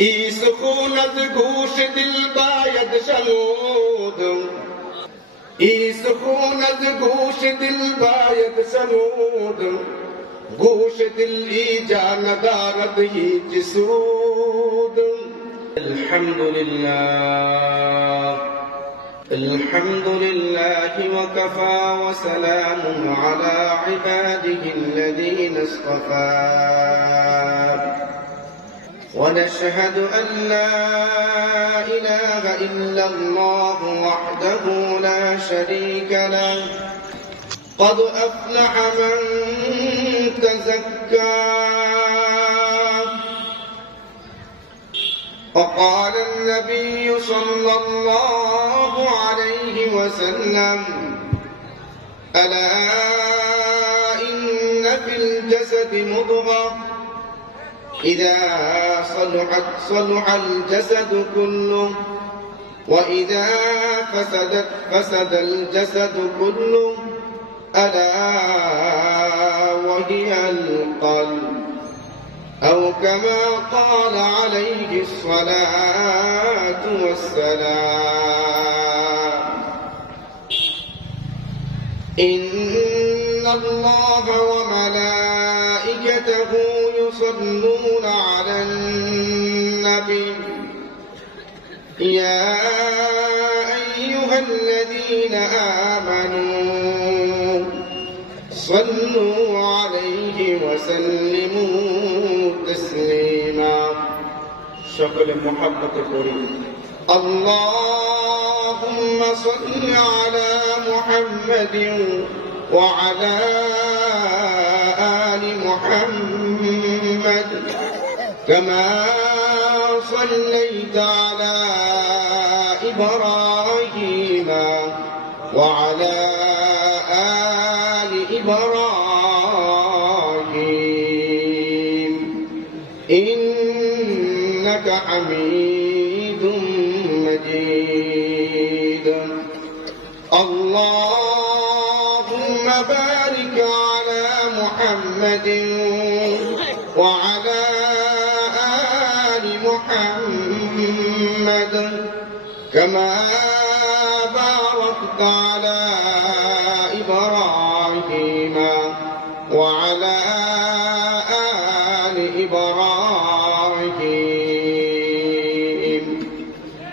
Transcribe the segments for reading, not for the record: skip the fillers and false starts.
İskunat guş dil bayad şanud İskunat guş dil bayad şanud guş dil ican darat hiç sud Elhamdülillah Elhamdülillahi ve kafâ ve selâmun alâ ibâdihillezîne istafâ ونشهد أن لا إله إلا الله وحده لا شريك له قد أفلح من تزكى وقال النبي صلى الله عليه وسلم ألا إن في الجسد مضغة إذا صلحت صلح الجسد كله وإذا فسدت فسد الجسد كله ألا وهي القلب أو كما قال عليه الصلاة والسلام إن الله وملائكته يصلون على النبي يا أيها الذين آمنوا صلوا عليه وسلموا تسليما شكل محبة قريب اللهم صل على محمد وعلى آل محمد كما صليت على إبراهيم وعلى آل إبراهيم إنك حميد مجيد اللهم بارك على محمد وعلى آل محمد كما باركت على إبراهيم وعلى آل إبراهيم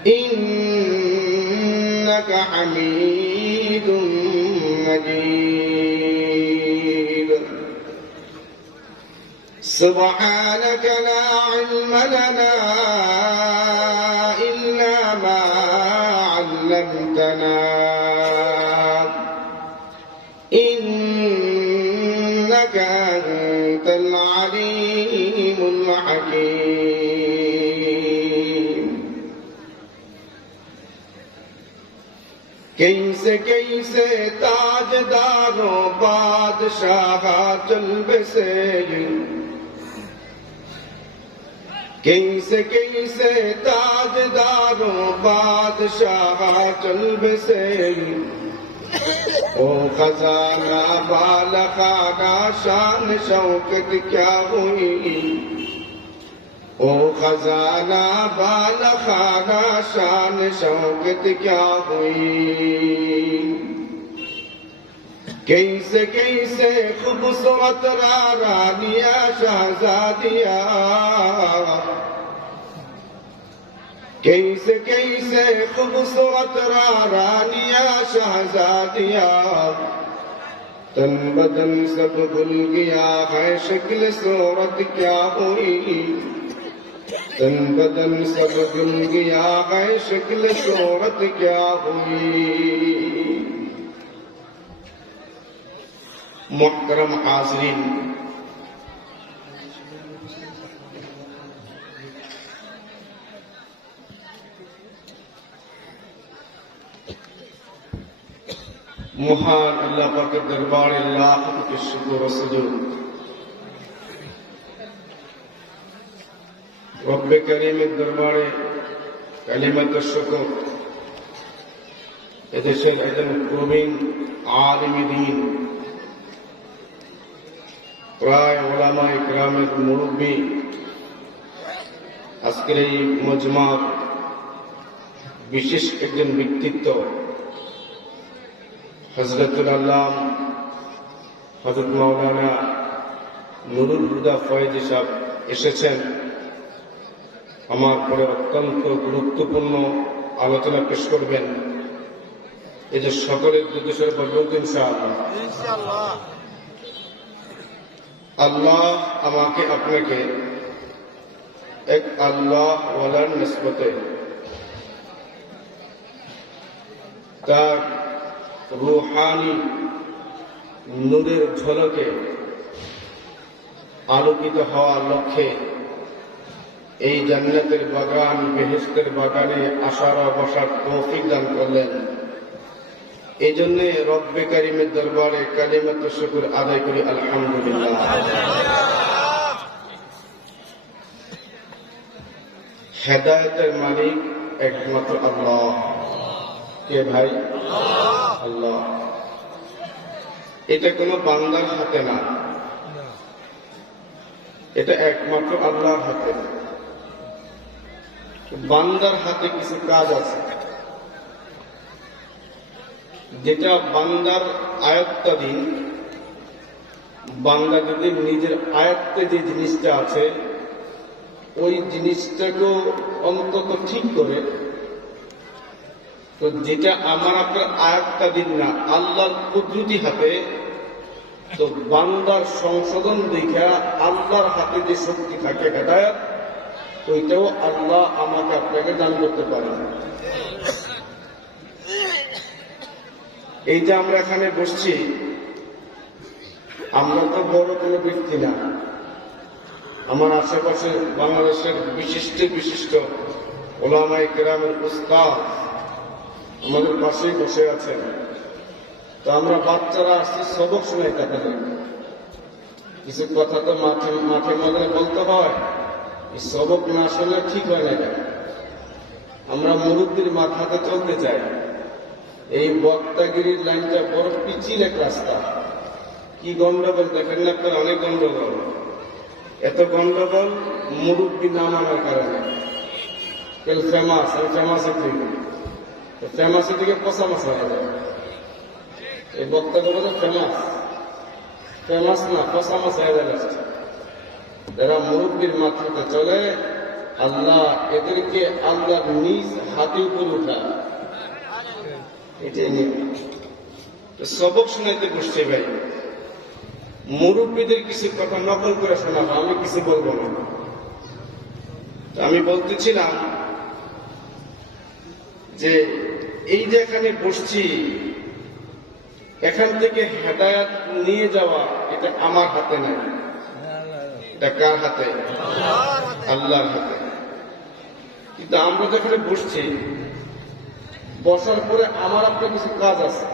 إنك حميد مجيد سبحانك لا علم لنا إلا ما علمتنا إنك أنت العليم الحكيم कैसे ताजदारों बादशाह जल्ब से कैसे ताजदारों बादशाह जल्ब से ओ खजाना बालखाना शान शौकत क्या हुई ओ खजाना बालखाना शान शौकत क्या हुई कैसे खूबसूरत रानिया शहजादिया कैसे खूबसूरत रानिया शहजादिया तन बदन सब भूल गया है शक्ल सूरत क्या हुई तन बदन सब भूल गया है शक्ल सूरत क्या हुई मुहतरम हाज़रीन महान अल्लाह पाक के दरबार लाख के शुक्र और सजूद रब्ब करीम दरबार कलिमत शुक्र এদেশের একজন প্রবীণ আলিম দ্বীন প্রায় ওলামা ইকরামের মুরব্বী আজকের এই মজমার বিশেষ একজন ব্যক্তিত্ব হযরতুল আল্লাম হযরত মাওলানা নুরুল হুদা ফয়েজী সাহেব এসেছেন। আমার পরে অত্যন্ত গুরুত্বপূর্ণ আলোচনা পেশ করবেন। এই যে সকলের দুদেশের বলবেন ইনশাআল্লাহ। আল্লাহ আমাকে আপনাকে এক আল্লাহ ওয়ালার নিসবতে তার রূহানি নূরের ঝলকে আলোকিত হওয়ার লক্ষ্যে এই জান্নাতের বাগান বেহেশতের বাগানে আসার বসার তৌফিক দান করলেন। এই জন্য রব্বে কারিমের দরবারে কালিমাত শুকর আদায় করি আলহামদুলিল্লাহ। হেদায়েতের মালিক একমাত্র আল্লাহ। কে ভাই? আল্লাহ। এটা কোনো বান্দার হাতে না, এটা একমাত্র আল্লাহর হাতে। বান্দার হাতে কিছু কাজ আছে যেটা বান্দার আয়ত্তাধীন। বান্দা যদি নিজের আয়ত্তে যে জিনিসটা আছে ওই জিনিসটাকেও অন্তত ঠিক করে, তো যেটা আমার আপনার আয়ত্তাধীন না, আল্লাহর কুদরতি হাতে, তো বান্দার সংশোধন দেখা আল্লাহর হাতে যে শক্তি থাকে হেদায়েত, ওইটাও আল্লাহ আমাকে আপনাকে দান করতে পারে। এই যে আমরা এখানে বসছি, আমরা তো বড় কোনো ব্যক্তি না। আমার আশেপাশে বাংলাদেশের বিশিষ্ট বিশিষ্ট ওলামায়ে কেরামের উস্তাদ আমাদের পাশেই বসে আছেন। তো আমরা বাচ্চারা আসছি সবক শুনে তাদের কিছু কথা তো মাঠে মাঠে মধ্যে বলতে হয়, এই সবক না শুনলে ঠিক হয় না। এটা আমরা মুরব্বীর মাথাতে চলতে চাই। এই বক্তাগিরির লাইনটা বড় পিছিল এক রাস্তা। কি গন্ডগোল দেখেন না আপনার, অনেক গন্ডগোল। এত গন্ডগোল মুরব্বী না মানার কারণে। কেউ ফেমাস, আমি ফেমাসের দিকে, ফেমাসের দিকে পচা মাছ হয়ে যায়। এই বক্তাগুলো তো ফেমাস না, পচা মাছ হয়ে যায়। যারা মুরব্বীর মাথাতে চলে, আল্লাহ এদেরকে আল্লাহ নিজ হাতে উপর উঠা। এটাই নিয়ে সবক শোনাইতে বসছে ভাই। মুরব্বীদের কিছু কথা নকল করে শোনাবো, আমি কিছু বলবো না। আমি বলতেছিলাম যে এই যে এখানে বসছি, এখান থেকে হেদায়েত নিয়ে যাওয়া এটা আমার হাতে নাই। এটা কার হাতে? আল্লাহর হাতে। কিন্তু আমরা যেখানে বসছি, বসার পরে আমার আপনার কিছু কাজ আছে।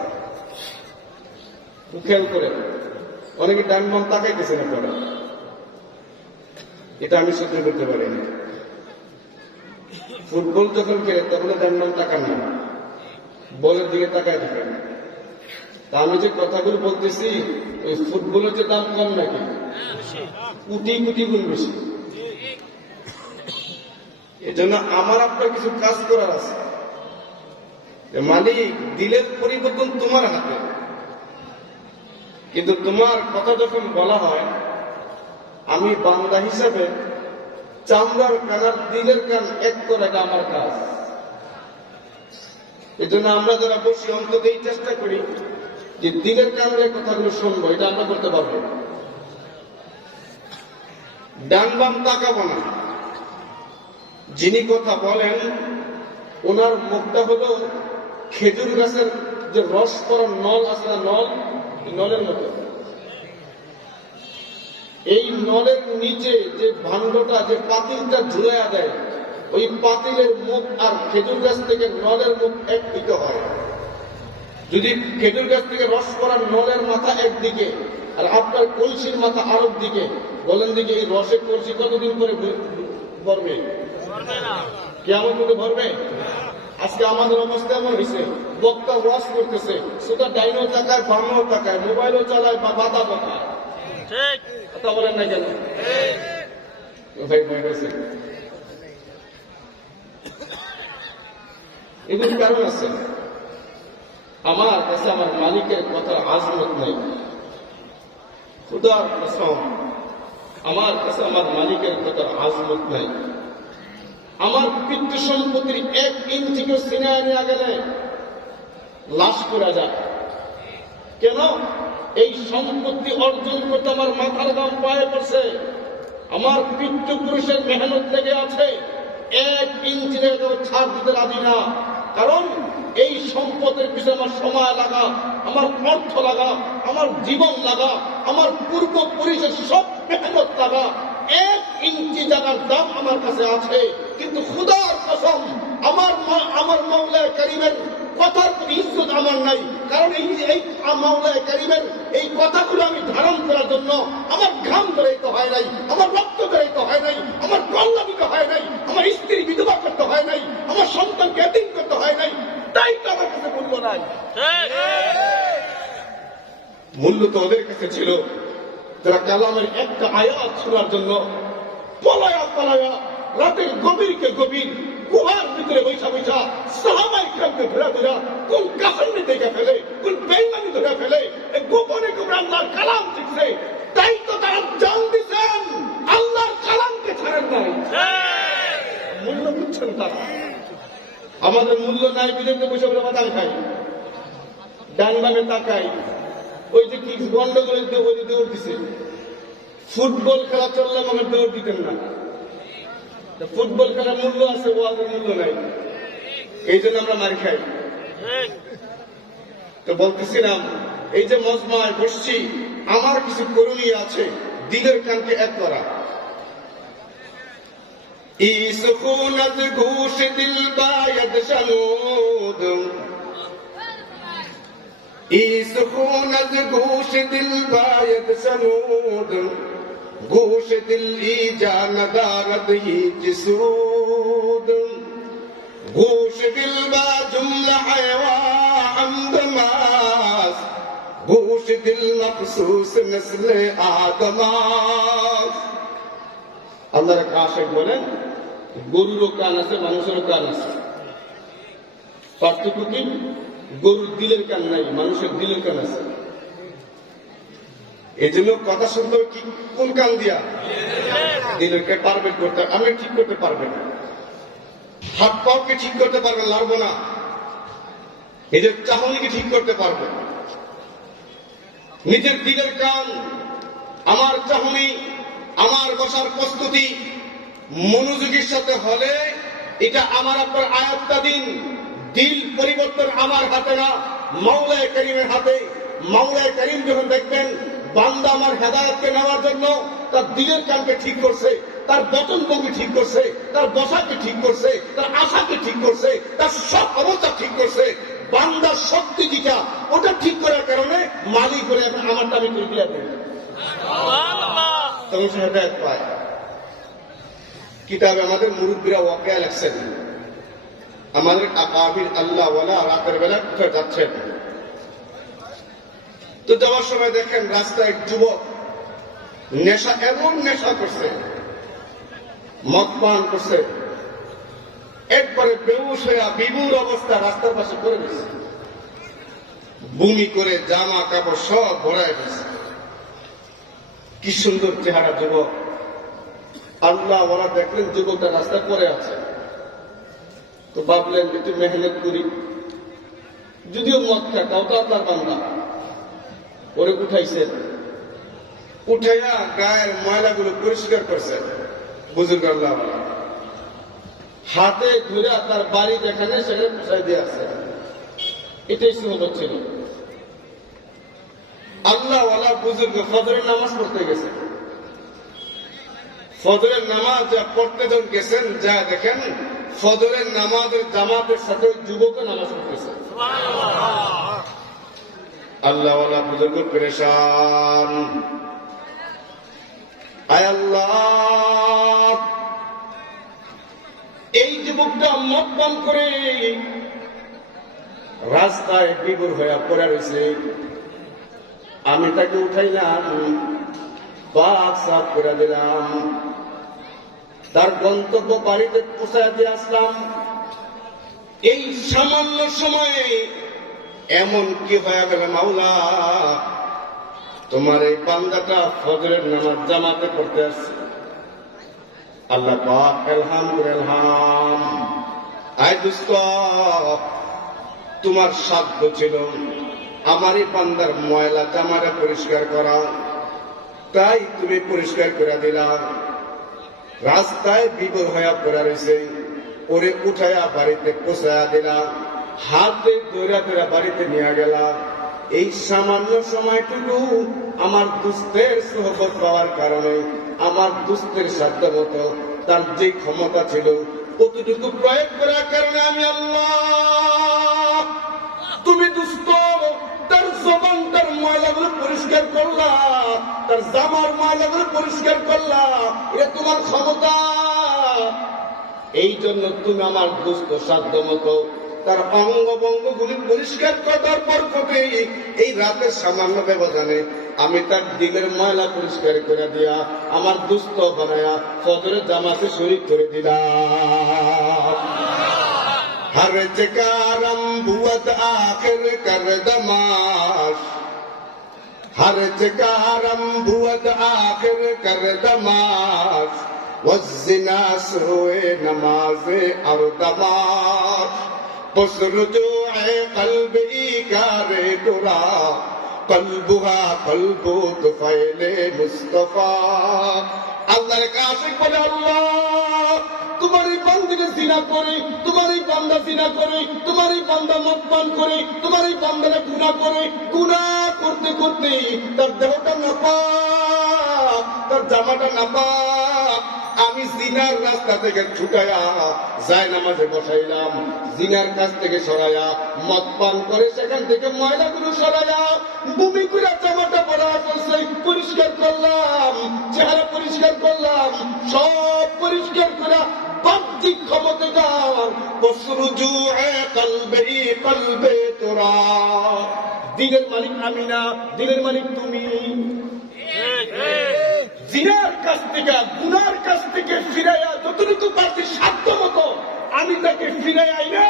খেয়াল করে অনেকে ডান বাম তাকাইতেছে না পড়া, এটা আমি সহ্য করতে পারি না। ফুটবল যখন খেলে তখন ডান বাম তাকান না, বলের দিকে তাকায় থাকেন। তা আমি যে কথাগুলো বলতেছি, ওই ফুটবলের যে দাম কম নাকি, কোটি কোটি গুণ বেশি। এজন্য আমার আপনার কিছু কাজ করার আছে। মালিক দিলের পরিবর্তন তোমার হাতে, কিন্তু তোমার কথা যখন বলা হয়, আমি বান্দা হিসাবে চামড়ার কান আর দিলের কান এক করে, এটা আমার কাজ। এজন্য আমরা যারা বসি অন্তত এই চেষ্টা করি যে দিলের কানের কথাগুলো শুনবো, এটা আমরা করতে পারবো। ডান বাম তাকাবো না। যিনি কথা বলেন ওনার মুখটা হলো খেজুর গাছের যে রস করা নল আছে না, নলের মতো। এই নলের নিচে যে ভাণ্ডটা, যে পাতিলটা ঝুলাইয়া দেয়, ওই পাতিলের মুখ আর খেজুর গাছ থেকে নলের মুখ এক দিকে হয়। যদি খেজুর গাছ থেকে রস করার নলের মাথা একদিকে আর আপনার কলসির মাথা আরেক দিকে, বলেন দিকে এই রসের কলসি কতদিন করে ভরবে? কেমন করে ভরবে? আজকে আমাদের অবস্থা এমন হয়েছে, বক্তা রস করতেছে, সেটা ডাইনও তাকায়, বামও তাকায়, মোবাইলও চালায়, বা বাতা বাতায়। কথা বলেন না কেন ভাই? এগুলির কারণ আছে। আমার কাছে আমার মালিকের কথার আজমত নেই, খুদার কসম আমার কাছে আমার মালিকের কথার আজমত নেই। আমার পিতৃ সম্পত্তির 1 ইঞ্চিকে সিনায় নেওয়া গেলে লাশ করা যায়। কেন? এই সম্পত্তি অর্জন করতে আমার মাথার দাম পায়ে পড়ছে, আমার পিতৃপুরুষের মেহনত লেগে আছে। 1 ইঞ্চি ছাড় দিতে রাজি না, কারণ এই সম্পদের পিছনে আমার সময় লাগা, আমার অর্থ লাগা, আমার জীবন লাগা, আমার পূর্বপুরুষের সব মেহনত লাগা। 1 ইঞ্চি জায়গার দাম আমার কাছে আছে, কিন্তু খুদার কসম আমার মাওলায়ে কারীমের কথার প্রতি ইজ্জত আমার নাই। কারণ এই মাওলায়ে কারীমের এই কথাগুলো আমি ধারণ করার জন্য আমার ঘাম বেরোতে হয় নাই, আমার রক্ত বেরোতে হয় নাই, আমার কন্যা দিতে হয় নাই, আমার স্ত্রী বিধবা করতে হয় নাই, আমার সন্তানকে এতিম করতে হয় নাই। তাই তো আমার কাছে মূল্য নাই। মূল্য তো ওদের কাছে ছিল যারা কালামের একটা আয়াত শোনার জন্য পলায়া পলায়া রাতের গভীরকে গভীর গুহার ভিতরে বৈশা বৈশা সাহাবায়ে কেরামকে ধরা কোন কাফেরনি দেখে ফেলে, কোন বেঈমানি ধরে ফেলে, গোপনে গোপনে আল্লাহর কালাম শিখছে। তাই তো তারা জান দিচ্ছেন, আল্লাহর কালামকে ছাড়েন নাই। মূল্য বুঝছেন তারা। আমাদের মূল্য নাই, বিদেশে বসে বলে বাদাম খাই, ডান বামে তাকাই, ওই যে কি গন্ডগোলের দৌড় দিছে। ফুটবল খেলা চললে আমাদের দৌড় দিতেন না। ফুটবল খেলার মূল্য আছে, ওয়াজের মূল্য নাই, এই জন্য আমরা মার খাই। তো বলতেছিলাম, এই যে মজমায় বসছি, আমার কিছু করণীয় আছে। দিলের কানকে এক করা। ই সুকুনত ঘুষ দিল বায়দ শনুদ, ই সুকুনত ঘুষ দিল বায়দ শনুদ, گوش دل ای جان دارد ہی جسود، گوش دل با جملہ حیوان اندماس، گوش دل مخصوص نسل آدماس। আল্লাহর এক আশিক বলেন, গরুরও কান আছে, মানুষেরও কান আছে। পার্থক্য কি? গরুর দিলের কান নাই, মানুষের দিলের কান আছে। এই জন্য কথা শুনতে কি কোন কান দিয়া? দিলকে পারবে করতে, আমি ঠিক করতে পারবে না। হাত পাওকে ঠিক করতে পারবে, লড়বো না। নিজের চাহনিকে ঠিক করতে পারবে। নিজের দিলের কান, আমার চাহনি, আমার বসার প্রস্তুতি মনোযোগীর সাথে হলে এটা আমার আপনার আয়াত্তাধীন। দিল পরিবর্তন আমার হাতে না, মাওলায়ে কারীমের হাতে। মাওলায়ে কারীম যখন দেখবেন বান্দা আমার হেদায়েতকে নেওয়ার জন্য তার দিলের কানকে ঠিক করছে, তার বচনভঙ্গি ঠিক করছে, তার বসাকে ঠিক করছে, তার আশাকে ঠিক করছে, তার সব অবস্থা ঠিক করছে, বান্দার শক্তি যেটা ওটা ঠিক করার কারণে মালিক বলে আমার দাবি করে দিয়ে দেন, তখন সে হেদায়েত পায়। কিতাবে আমাদের মুরব্বীরা ওয়াকিয়া লেখছেন, আমাদের আকাবির আল্লাহ ওয়ালা রাতের বেলা কোথায় যাচ্ছেন, তো যাওয়ার সময় দেখেন রাস্তায় এক যুবক নেশা, এমন নেশা করছে, মদ পান করছে, একবারে বেহুশ হয়ে বিভুর অবস্থা রাস্তার পাশে করে দিচ্ছে, বমি করে জামা কাপড় সব ভরায় দিচ্ছে। কি সুন্দর চেহারা যুবক। আল্লাহ ওরা দেখলেন যুবকটা রাস্তা পড়ে আছে, তো ভাবলেন একটু মেহনত করি, যদিও মদ খায় তাও তো আল্লাহর বান্দা। ওরে উঠাইছেন, উঠাইয়া গায়ের ময়লাগুলো পরিষ্কার করছেন বুজুর্গ আল্লাহ, হাতে ধরে তার বাড়ি যেখানে সেখানে পৌঁছাই দিয়ে আসছে। এটাই সুহবত ছিল। আল্লাহওয়ালা বুজুর্গ ফজরের নামাজ পড়তে গেছে, ফজরের নামাজ যা পড়তে যখন গেছেন, যা দেখেন ফজরের নামাজের জামাতের সাথে যুবক নামাজ পড়তেছে। আল্লাহওয়ালা বুজুর্গ পেরেশান, আয় আল্লাহ, এই যুবকটা মদ পান করে রাস্তায় বিভোর হয়ে পড়ে রয়েছে, আমি তাকে উঠাইলাম, পাক সাফ করে দিলাম, তার গন্তব্য বাড়িতে পৌঁছায় দিয়ে আসলাম। এই সামান্য সময়ে এমন কি হয়ে গেল মাওলা, তোমার এই বান্দাটা ফজরের নামাজ জামাতে পড়তে আসছে। আল্লাহ পাক এলহাম করে এলহাম, আয় দোস্ত, তোমার সাধ্য ছিল আমার এই বান্দার ময়লা জামাটা পরিষ্কার করা, তাই তুমি পরিষ্কার করে দিলা। রাস্তায় বিপদ হয়ে পড়া রয়েছে, ওরে উঠাইয়া বাড়িতে পৌঁছাইয়া দিলা, হাতে দৌড়া দৌড়া বাড়িতে নিয়ে গেলা। এই সামান্য সময়টুকু আমার দুস্থের সোহবত পাওয়ার কারণে, আমার দুস্থের সাধ্য মতো তার যে ক্ষমতা ছিল কতটুকু প্রয়োগ করার কারণে আমি আল্লাহ, তুমি দুস্থ তার জবানটার ময়লাগুলো পরিষ্কার করলা, তার জামার ময়লাগুলো পরিষ্কার করলা, এটা তোমার ক্ষমতা। এই জন্য তুমি আমার দুস্থ সাধ্য মতো তার অঙ্গভঙ্গগুলি পরিষ্কার করার পর কবে এই রাতের সামান্য ব্যবধানে আমি তার দিলের ময়লা পরিষ্কার করে দিয়া আমার দুস্থ বানায়া ফজরের জামাতে শরীক করে দিলাম। हर चकारम बुअत आखिर कर दमाश, हर चकारम बुअत आखिर कर दमाश, वज़्ज़िना सोए नमाज़े और दमाश, पुसरुजोए क़ल्ब इकारे दुरा, कल्बुहा कल्बु तुफ़ैले मुस्तफा। আল্লাহর কাছে বলে, আল্লাহ তোমার এই বান্দাকে জিনা করে, তোমার এই বান্দা জিনা করে, তোমার এই বান্দা মদ পান করে, তোমার এই বান্দারা গুনাহ করে, গুনাহ করতে করতে তার দেহটা নাপাক, তার জামাটা নাপাক, আমি জিনার রাস্তা থেকে ছুটাইয়া যায় নামাজে বসাইলাম, জিনার কাছ থেকে সরাইয়া মদ পান করে সেখান থেকে ময়লাগুলো সরাইয়া বমি করে জামাটা পরা করছে পরিষ্কার করলাম, চেহারা পরিষ্কার করলাম, সব পরিষ্কার করে বাহ্যিক ক্ষমতা দাও। বসরুজুয়ে কলবে কলবে তোরা, দিনের মালিক আমি না, দিনের মালিক তুমি। জিনার কাছ থেকে গুনার কাছ থেকে ফিরাইয়া যতটুকু পারছি সাধ্য মতো আমি তাকে ফিরাই আইনা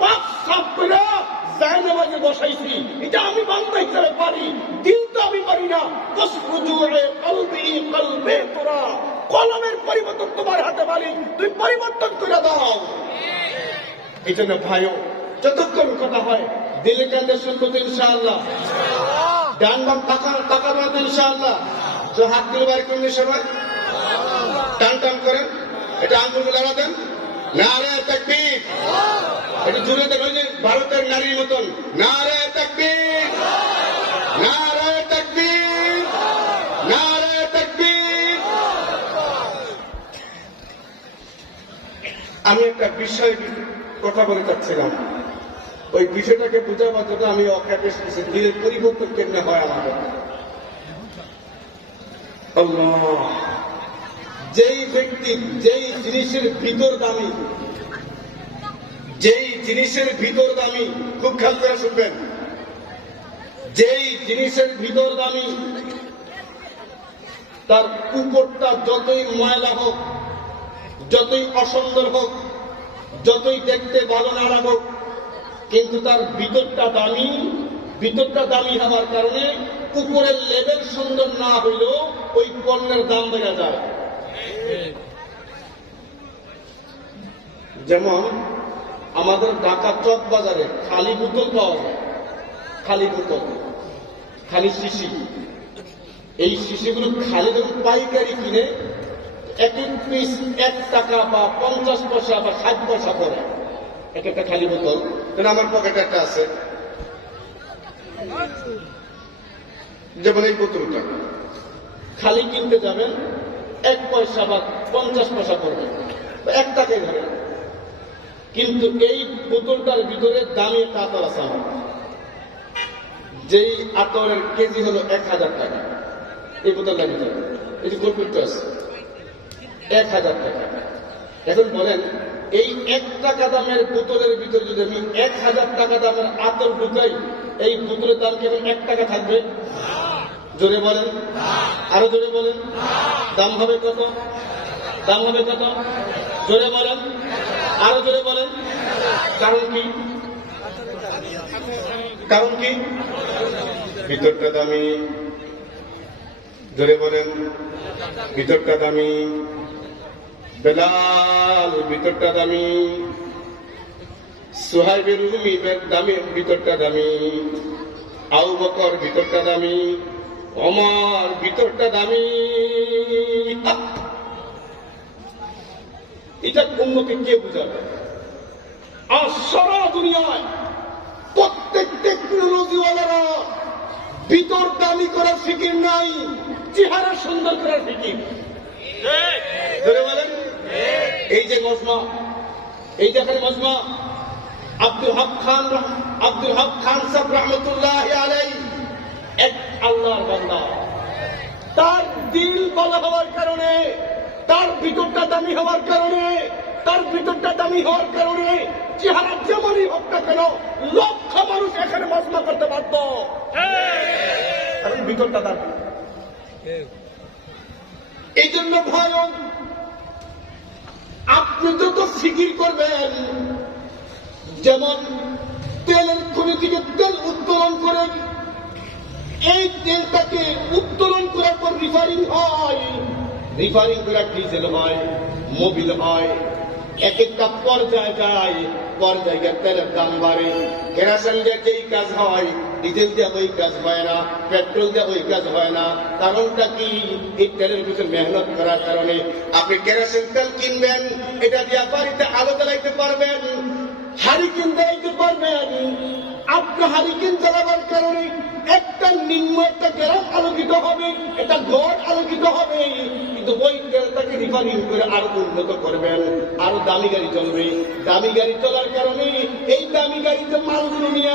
পাপ সাফ করে যায় নামাজে বসাইছি। এটা আমি বান্দা হিসেবে পারি, দিল তো আমি পারি না। বসরুজুয়ে কলবে কলবে তোরা, কলমের পরিবর্তন তোমার হাতে মালিক, তুমি পরিবর্তন করে দাও। এই জন্য ভাইও যতক্ষণ কথা হয় দিলে কান্দে শুনবো তো ইনশাআল্লাহ, ডান বাম টাকা বাদ ইনশাআল্লাহ। তো হাত তুলে বাইর করুন সবাই, টান টান করেন, এটা আঙ্গুল লড়া দেন, নারে তাকবীর, এটা জুড়ে দেন, ওই যে ভারতের নারীর মতন, নারে তাকবীর, নারে তাকবীর, নারে তাকবীর। আমি একটা বিষয় কথা বলে চাচ্ছিলাম, ওই বিষয়টাকে বোঝাবার জন্য আমি অখ্যাপেশ করছি, দিলের পরিবর্তন কেমনে হয় আমাদের। আল্লাহ, যেই ব্যক্তি যেই জিনিসের ভিতর দামি, যেই জিনিসের ভিতর দামি, খুব খেয়াল করে শুনবেন, যেই জিনিসের ভিতর দামি তার উপরটা যতই ময়লা হোক, যতই অসুন্দর হোক, যতই দেখতে ভালো না লাগুক, কিন্তু তার ভিতরটা দামি। ভিতরটা দামি হওয়ার কারণে উপরের লেভেল সুন্দর না হইলেও ওই পণ্যের দাম বেড়ে যায়। যেমন আমাদের ঢাকা চক বাজারে খালি বোতল পাওয়া যায়, খালি বোতল, খালি শিশি। এই শিশিগুলো খালি যখন পাইকারি কিনে এক এক পিস 1 টাকা বা 50 পয়সা বা 60 পয়সা পড়ে এক একটা খালি বোতল। আমার পকেটে একটা আছে, যেমন এই বোতলটা খালি কিনতে যাবেন 1 পয়সা বা 50 পয়সা পড়বে, 1 টাকাই ধরে। কিন্তু এই বোতলটার ভিতরে দামি একটা আতর আছে আমার, যেই আতরের কেজি হলো 1000 টাকা। এই বোতলটার ভিতরে এই যে গোলপিট আছে 1000 টাকা। এখন বলেন এই 1 টাকা দামের বোতলের ভিতরে যদি আমি 1000 টাকা দামের আতর ঢুকাই, এই বোতলের দাম কেমন 1 টাকা থাকবে? জোরে বলেন, আরো জোরে বলেন, দাম হবে কত? দাম হবে কত? জোরে বলেন, আরো জোরে বলেন। কারণ কি? কারণ কি? ভিতরটা দামি। ধরে বলেন, ভিতরটা দামি। বেলাল ভিতরটা দামি, সুহাইবের রুমি দামি, ভিতরটা দামি, আবু বকর ভিতরটা দামি, ওমর ভিতরটা দামি। এটা অন্যকে কে বুঝাবে? আর সারা দুনিয়ায় প্রত্যেক টেকনোলজিওয়ালারা ভিতর দামি করার ফিকির নাই, চেহারা সুন্দর করার ফিকির। ধরে বলেন, এই যে মজমা, এই দেখেন মজমা, আব্দুল হক খান সাহেব রহমতুল্লাহ আলাইহি এক আল্লাহর বান্দা। তার দিল ভালো হওয়ার কারণে, তার ভিতরটা দামি হওয়ার কারণে, তার ভিতরটা দামি হওয়ার কারণে চেহারা যেমনই হোক না কেন লক্ষ মানুষ এখানে মজমা করতে বাধ্য, কারণ ভিতরটা দামি। এই জন্য ভয়ং আপনি যত ফিকির করবেন, যেমন তেলের খনি থেকে তেল উত্তোলন করে, এই তেলটাকে উত্তোলন করার পর রিফাইনিং হয়, রিফাইনিং করে ডিজেল হয়, মোবিল হয়, এক একটা পর্যায়ে যায়, পর্যায়ে তেলের দাম বাড়ে। কেরোসিন দিয়ে যেই কাজ হয়, ডিজেল দিয়ে ওই কাজ হয় না, পেট্রোল দিয়ে ওই কাজ হয় না। কারণটা কি? এই তেলের পিছনে মেহনত করার কারণে। আপনি কেরোসিন তেল কিনবেন, এটা দিয়ে বাড়িতে আলো জ্বালাইতে পারবেন, হারিকেন জ্বালাইতে পারবেন। আপনি হারিকেন জ্বালাবার কারণে একটা নিম্ন একটা গ্রাম আলোকিত হবে, একটা ঘর আলোকিত হবে, কিন্তু ওই তেলটাকে রিফাইনিং করে আরো উন্নত করবেন, আরো দামি গাড়ি চলবে। দামি গাড়ি চলার কারণে এই দামি গাড়িতে মালগুলো নিয়ে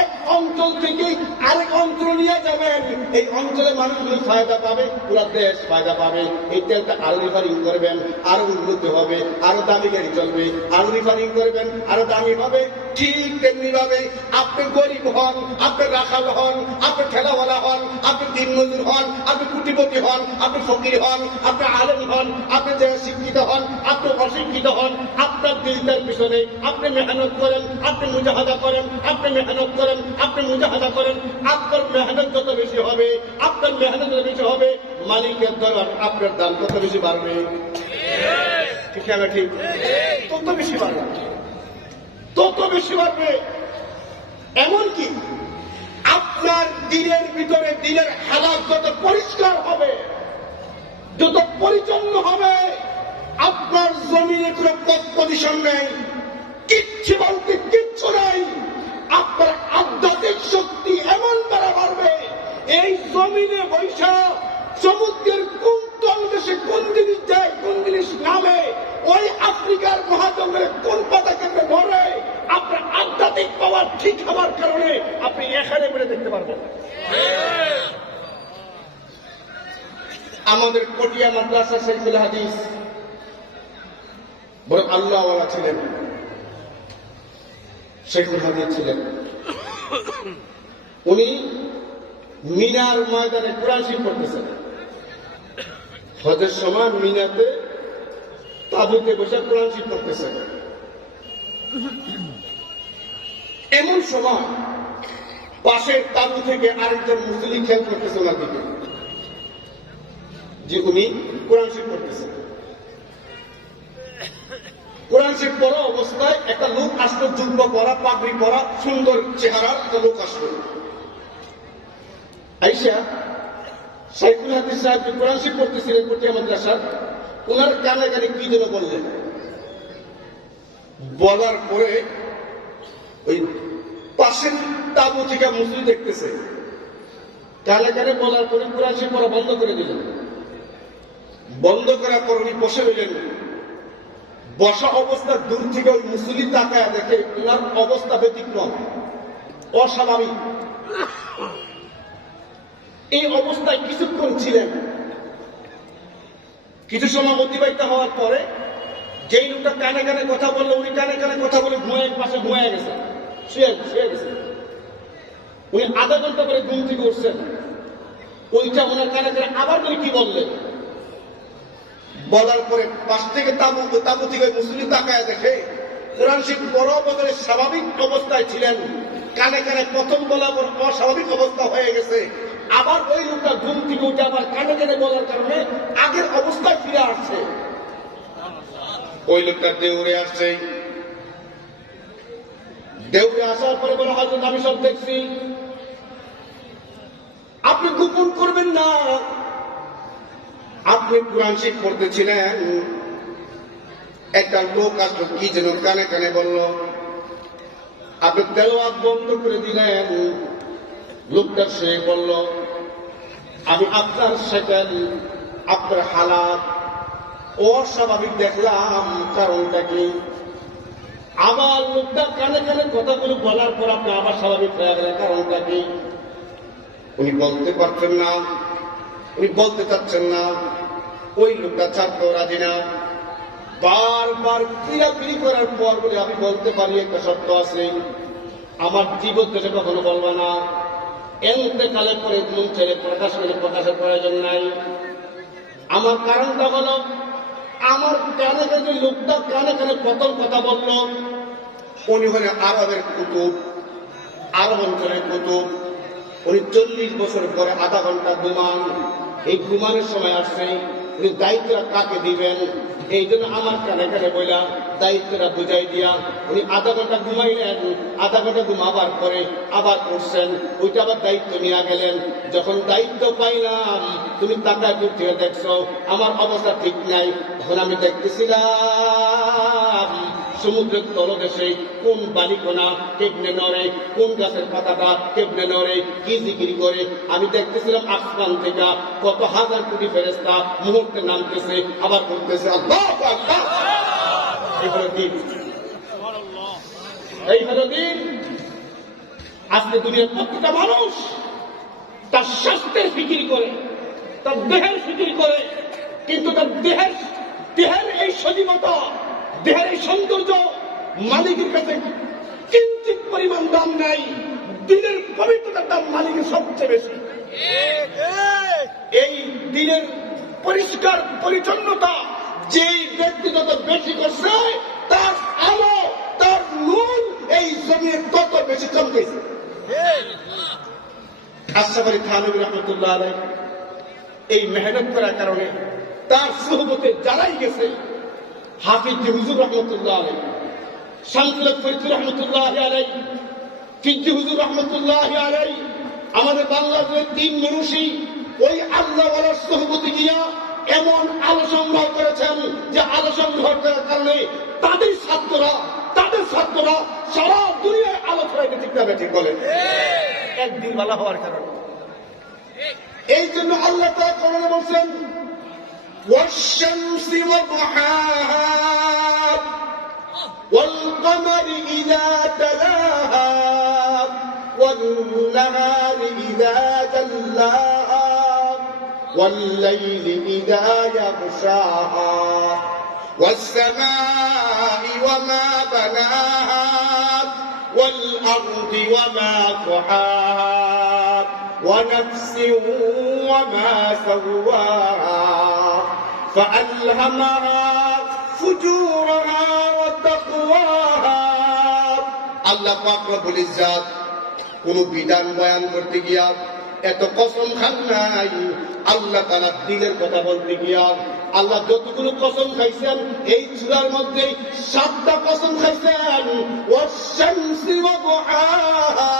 এক অঞ্চল থেকে আরেক অঞ্চল নিয়ে যাবেন, এই অঞ্চলে মানুষগুলো ফায়দা পাবে, পুরো দেশ ফায়দা পাবে। এই তেলটা আরো রিফাইনিং করবেন, আরো উন্নত হবে, আরো দামি গাড়ি চলবে, আরো রিফাইনিং করবেন, আরো দামি হবে। ঠিক তেমনি ভাবে আপনি গরিব হন, আপনি রাখাল হন, আপনি ঠেলাওয়ালা হন, আপনি দিনমজুর হন, আপনি কোটিপতি হন, আপনি ফকির হন, আপনি আলেম হন, আপনি যারা শিক্ষিত হন, আপনি অশিক্ষিত হন, আপনার দিলটার পিছনে আপনি মেহনত করেন, আপনি মুজাহাদা করেন, আপনি মেহনত করেন, আপনি মুজাহাদা করেন। আপনার মেহনত যত বেশি হবে, আপনার মেহনত যত বেশি হবে, মালিকের দরবার আপনার দাম তত বেশি বাড়বে। ঠিক আছে? ঠিক, তত বেশি বাড়বে, তত বেশি বাড়বে। এমনকি আপনার দিনের ভিতরে দিনের হালাত যত পরিষ্কার হবে, যত পরিচ্ছন্ন হবে, আপনার জমিনে কোনো পজিশন নেই, কিচ্ছু বলতে কিচ্ছু নাই। আপনার আধ্যাত্মিক শক্তি এমন দ্বারা বাড়বে, এই জমিনে বৈশা সমুদ্রের কোন তলদেশে কোন জিনিস যায়, কোন জিনিস নামে, ওই আফ্রিকার মহাজঙ্গলে কোন পাতা কেটে ধরে, আপনার আধ্যাত্মিক পাওয়ার ঠিক হওয়ার কারণে আপনি এখানে বেড়ে দেখতে পারবেন। আমাদের কটিয়া মাদ্রাসা শাইখুল হাদিস বড় আল্লাহওয়ালা ছিলেন, শাইখুল হাদিস ছিলেন। উনি মিনার ময়দানে কোরআন শরীফ পড়তেছেন। হজের সময় মিনাতে তাবুতে বসে কোরআন শরীফ পড়তেছেন। এমন সময় পাশের তাবু থেকে আরেকজন মুসলিম খেয়াল করতেছে ওনার দিকে, যে উনি কোরআন শরীফ পড়তেছেন। কোরআন শরীফ পড়া অবস্থায় একটা লোক আসলো, যুব্ব পরা, পাগড়ি পরা, সুন্দর চেহারা একটা লোক আসলো। আইসা শাইখুল হাদিস সাহেব কোরআন শরীফ পড়তেছিলেন কটিয়া মাদ্রাসার, ওনার কানে কানে কি যেন বললেন। বলার পরে ওই পাশের তাবু থেকে মুসলিম দেখতেছে, কানে কানে বলার পরে কোরআন শরীফ পড়া বন্ধ করে দিলেন। বন্ধ করার পর উনি বসে রইলেন। বসা অবস্থা দূর থেকে ওই মুসলিম তাকায় দেখে ওনার অবস্থা ব্যতিক্রম, অস্বাভাবিক। এই অবস্থায় কিছুক্ষণ ছিলেন। কিছু সময় অতিবাহিত হওয়ার পরে যেই লোকটা কানে কানে কথা বললো, উনি কানে কানে কথা বলে ঘুমায়, পাশে ঘুমায় গেছে, শুয়ে গেছে। উনি আধা ঘন্টা করে ঘুম থেকে উঠছেন। ওইটা ওনার কানে কানে আবার উনি কি বললেন, বলার পরে পাশ থেকে তাবু থেকে মুসলিম তাকায় দেখে কোরআন শরীফ বড় বছরে স্বাভাবিক অবস্থায় ছিলেন, কানে কানে প্রথম বলা পর অস্বাভাবিক অবস্থা হয়ে গেছে, আবার ওই লোকটা ঘুম থেকে উঠে আবার কানে কানে বলার কারণে আগের অবস্থায় ফিরে আসছে। ওই লোকটা দেউরে আসছে, দেউরে আসার পরে বলে হযরত আমি সব দেখছি, আপনি গোপন করবেন না, আপনি কোরআন শরীফ পড়তেছিলেন, একটা লোক আসলো কি যেন কানে কানে বলল, আপনি তেলাওয়াত বন্ধ করে দিলেন। লোকটা সে বলল, আমি আপনার সেকেন্ড আপনার হালাত অস্বাভাবিক দেখলাম, কারণটা কি? আবার লোকটা কানে কানে কথাগুলো বলার পর আপনি আবার স্বাভাবিক হয়ে গেলেন, কারণটা কি? উনি বলতে পারছেন না, উনি বলতে চাচ্ছেন না। ওই লোকটা ছাড়তেও রাজি না, বারবার ক্রিয়াক্রিয়া করার পর বলে আমি বলতে পারি একটা সত্য আছে, আমার জীবন দেশে কখনো বলবো না, এতেকালের পরে মন ছেড়ে প্রকাশ করে প্রকাশের প্রয়োজন নাই। আমার কারণটা হলো, আমার কানে কানে লোকটা কানে কানে প্রথম কথা বলল, উনি হলেন আরবের কুতুব, আরব অঞ্চলের কুতুব। উনি 40 বছর পরে আধা ঘন্টা ঘুমান, এই ঘুমানোর সময় আসছে, উনি দায়িত্বটা কাকে দিবেন, এই জন্য আমার কানে কানে বইলা দায়িত্বটা বুঝাই দিয়া উনি আধা ঘন্টা ঘুমাইলেন। আধা ঘন্টা ঘুমাবার পরে আবার করছেন, ওইটা আবার দায়িত্ব নিয়ে গেলেন। যখন দায়িত্ব পাইলাম, তুমি তাকায় উঠে দেখছো আমার অবস্থা ঠিক নাই, তখন আমি দেখতেছিলাম সমুদ্রের তলদেশে কোন বালিকণা কেবনে নড়ে, কোন গাছের পাতাটা কেবনে নড়ে, কি জিকির করে। আমি দেখতেছিলাম আসমান থেকে কত হাজার কোটি ফেরেশতা মুহূর্তে নামতেছে, আবার করতেছে আল্লাহু আকবার। এই হলো দিন, এই হলো দিন। আজকে দুনিয়ার প্রত্যেকটা মানুষ তার স্বাস্থ্যের ফিকির করে, তার দেহের ফিকির করে, কিন্তু তার দেহের এই সজীবতা, দেহের এই সৌন্দর্য মালিকের কাছে কিঞ্চিত পরিমাণ দাম নাই। দিনের পবিত্রতার দাম মালিকের সবচেয়ে বেশি। এই দিনের পরিষ্কার পরিচ্ছন্নতা যেই ব্যক্তি যত বেশি করছে, তার আলো, তার নূর এই জমিনে তত বেশি কমতেছে। আশরাফ আলী থানভী রহমতুল্লাহ আলাইহি এই মেহনত করার কারণে তার সুহবতে যারাই গেছে, হাফিজ হুজুর রহমতুল্লাহ আলাইহি, শামসুল ফরিদ রহমতুল্লাহ আলাইহি, ফিজি হুজুর রহমতুল্লাহ আলাইহি, আমাদের বাংলাদেশের 3 মানুষই ওই আল্লাহওয়ালার সুহবতে গিয়া এমন আলো সংগ্রহ করেছেন যে আলো সংগ্রহ করার কারণে তাদের ছাত্ররা সারা দুনিয়ায় আলো ছড়াইতে ঠিক না ঠিক বলে একদিন বেলা হওয়ার কারণে। এই জন্য আল্লাহ তাআলা কোরআনে বলছেন, والشمس وضحاها والقمر إذا تلاها والنهار إذا جلاها والليل إذا يغشاها والسماء وما بناها والأرض وما طحاها ونفس وما سواها فألهمها فجورها وتقواها। আল্লাহ পাক রব্বুল ইজ্জাত কোন বিধান বয়ান করতে গিয়া এত কসম খান নাই। আল্লাহ তাআলা দিনের কথা বলতে গিয়া আল্লাহ যতগুলো কসম খাইছেন এই সূরার মধ্যে 7টা কসম খাইছেন। ওয়াশ-শামসি ওয়া দুহাহা,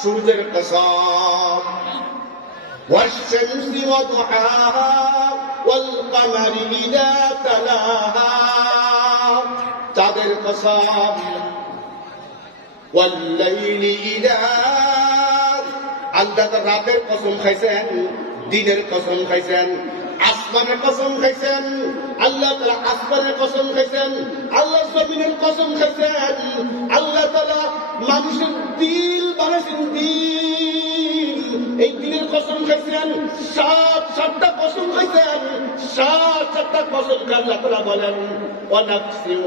সূর্যের কসম, ওয়াশ-শামসি ওয়া দুহাহা ওয়াল কমারি ইযা তালাহা, চাঁদের কসম, ওয়াল লাইলি ইযা, আল্লাহ রাতের কসম খাইছেন, দিনের কসম খাইছেন, আসমানের কসম খাইছেন, আল্লাহ তাআলা আসমানের কসম খাইছেন, আল্লাহ জমিনের কসম খাইছেন, আল্লাহ তাআলা মানুষের দিল বানাইছেন, দিল, এই দিলের কসম খাইছেন, 7টা কসম খাইছেন, 7টা কসম আল্লাহ তাআলা বলেন, ওয়া নাফসিন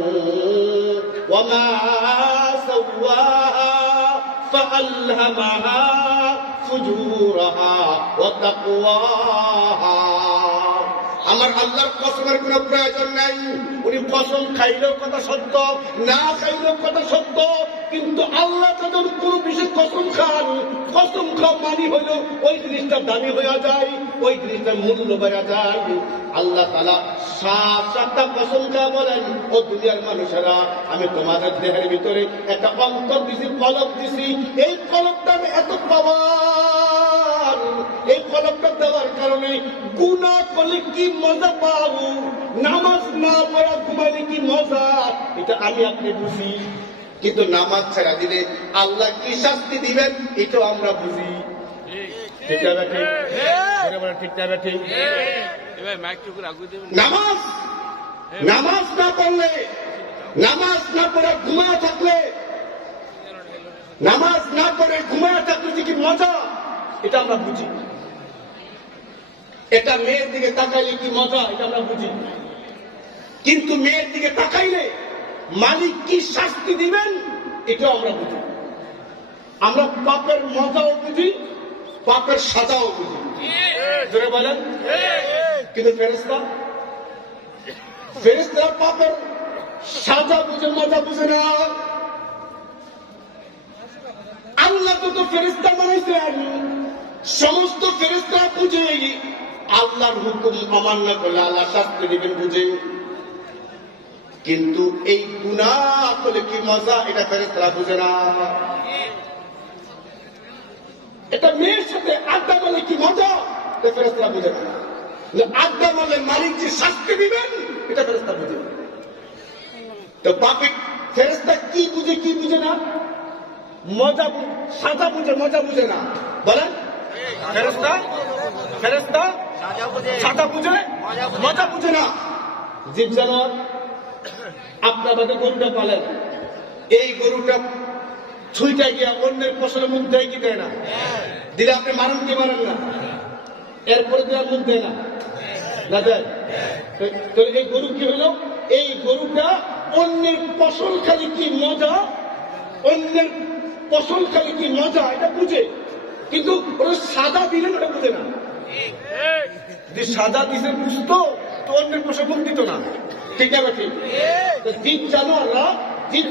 ওয়া মা সাওয়াহা فألهمها فجورها وتقواها। আমার আল্লাহর কসমের কোনো প্রয়োজন নাই। উনি কসম খাইলেও কথা সত্য, না খাইলেও কথা সত্য, কিন্তু আল্লাহ যখন কোন বিশেষ কসম খান, কসম খাওয়া মানি হইল ওই জিনিসটা দামি হয়ে যায়, ওই জিনিসটার মূল্য বেড়ে যায়। আল্লাহ তাআলা সাতটা কসম খাওয়া বলেন, ও দুনিয়ার মানুষেরা, আমি তোমাদের দেহের ভিতরে একটা অন্তর দিছি, কলব দিছি, এই কলবটার এত পাওয়ার, এই কলবটা দেওয়ার কারণে গুনাহ করলে কি মজা পাবো, নামাজ না পড়া ঘুমাইলে কি মজা, এটা আমি আপনি বুঝি। কিন্তু নামাজ ছেড়া দিলে আল্লাহ কি শাস্তি দিবেন এটাও আমরা বুঝি। ঠিক না ঠিক? ঠিক না ঠিক? নামাজ না পড়লে, নামাজ না পড়ে ঘুমায় থাকলে, নামাজ না পড়ে ঘুমায় থাকলে যে কি মজা এটা আমরা বুঝি। এটা মেয়ের দিকে তাকাইলে কি মজা এটা আমরা বুঝি, কিন্তু মেয়ের দিকে তাকাইলে মালিক কি শাস্তি দিবেন এটাও আমরা বুঝি। আমরা পাপের মজাও বুঝি, পাপের সাজাও বুঝি। জোরে বলেন। কিন্তু ফেরেশতারা পাপের সাজা বুঝে, মজা বুঝে না। আল্লাহ তো ফেরেশতা বানাইছেন, সমস্ত ফেরেশতারা বুঝে আল্লাহর হুকুম অমান্য করলে আল্লাহ শাস্তি দিবেন বুঝে, কিন্তু এই গুনাহ করলে কি মজা এটা ফেরেশতারা বুঝে না। এটা মেয়ের সাথে আড্ডা মারলে কি মজা এটা ফেরেশতারা বুঝে না। আড্ডা মারলে মালিক যে শাস্তি দিবেন এটা ফেরেশতা বুঝে। তো পাপে ফেরেশতা কি বুঝে কি বুঝে না? মজা, সাজা বুঝে, মজা বুঝে না। বলেন, ফেরেশতা সাজা বুঝে, মজা বুঝে না। জীব জানোয়ার, আপনার বাদে গরুটা পালেন, এই গরুটা ছুঁইটা গিয়া অন্যের ফসলের মুখ দেয় কি দেয় না? দিলে আপনি মারেন কি মারেন না? এরপরে দিলে মুখ দেয় না, না দেয়? তো এই গরু কি হলো? এই গরুটা অন্যের ফসল খালি কি মজা, অন্যের ফসল খালি কি মজা এটা বুঝে, কিন্তু ওরা সাদা দিলেন ওটা বুঝে না। যে সাদা দিছে বুঝতো তো অন্যের ফসল মুখ দিত না। ঠিক আছে ঠিক? জীব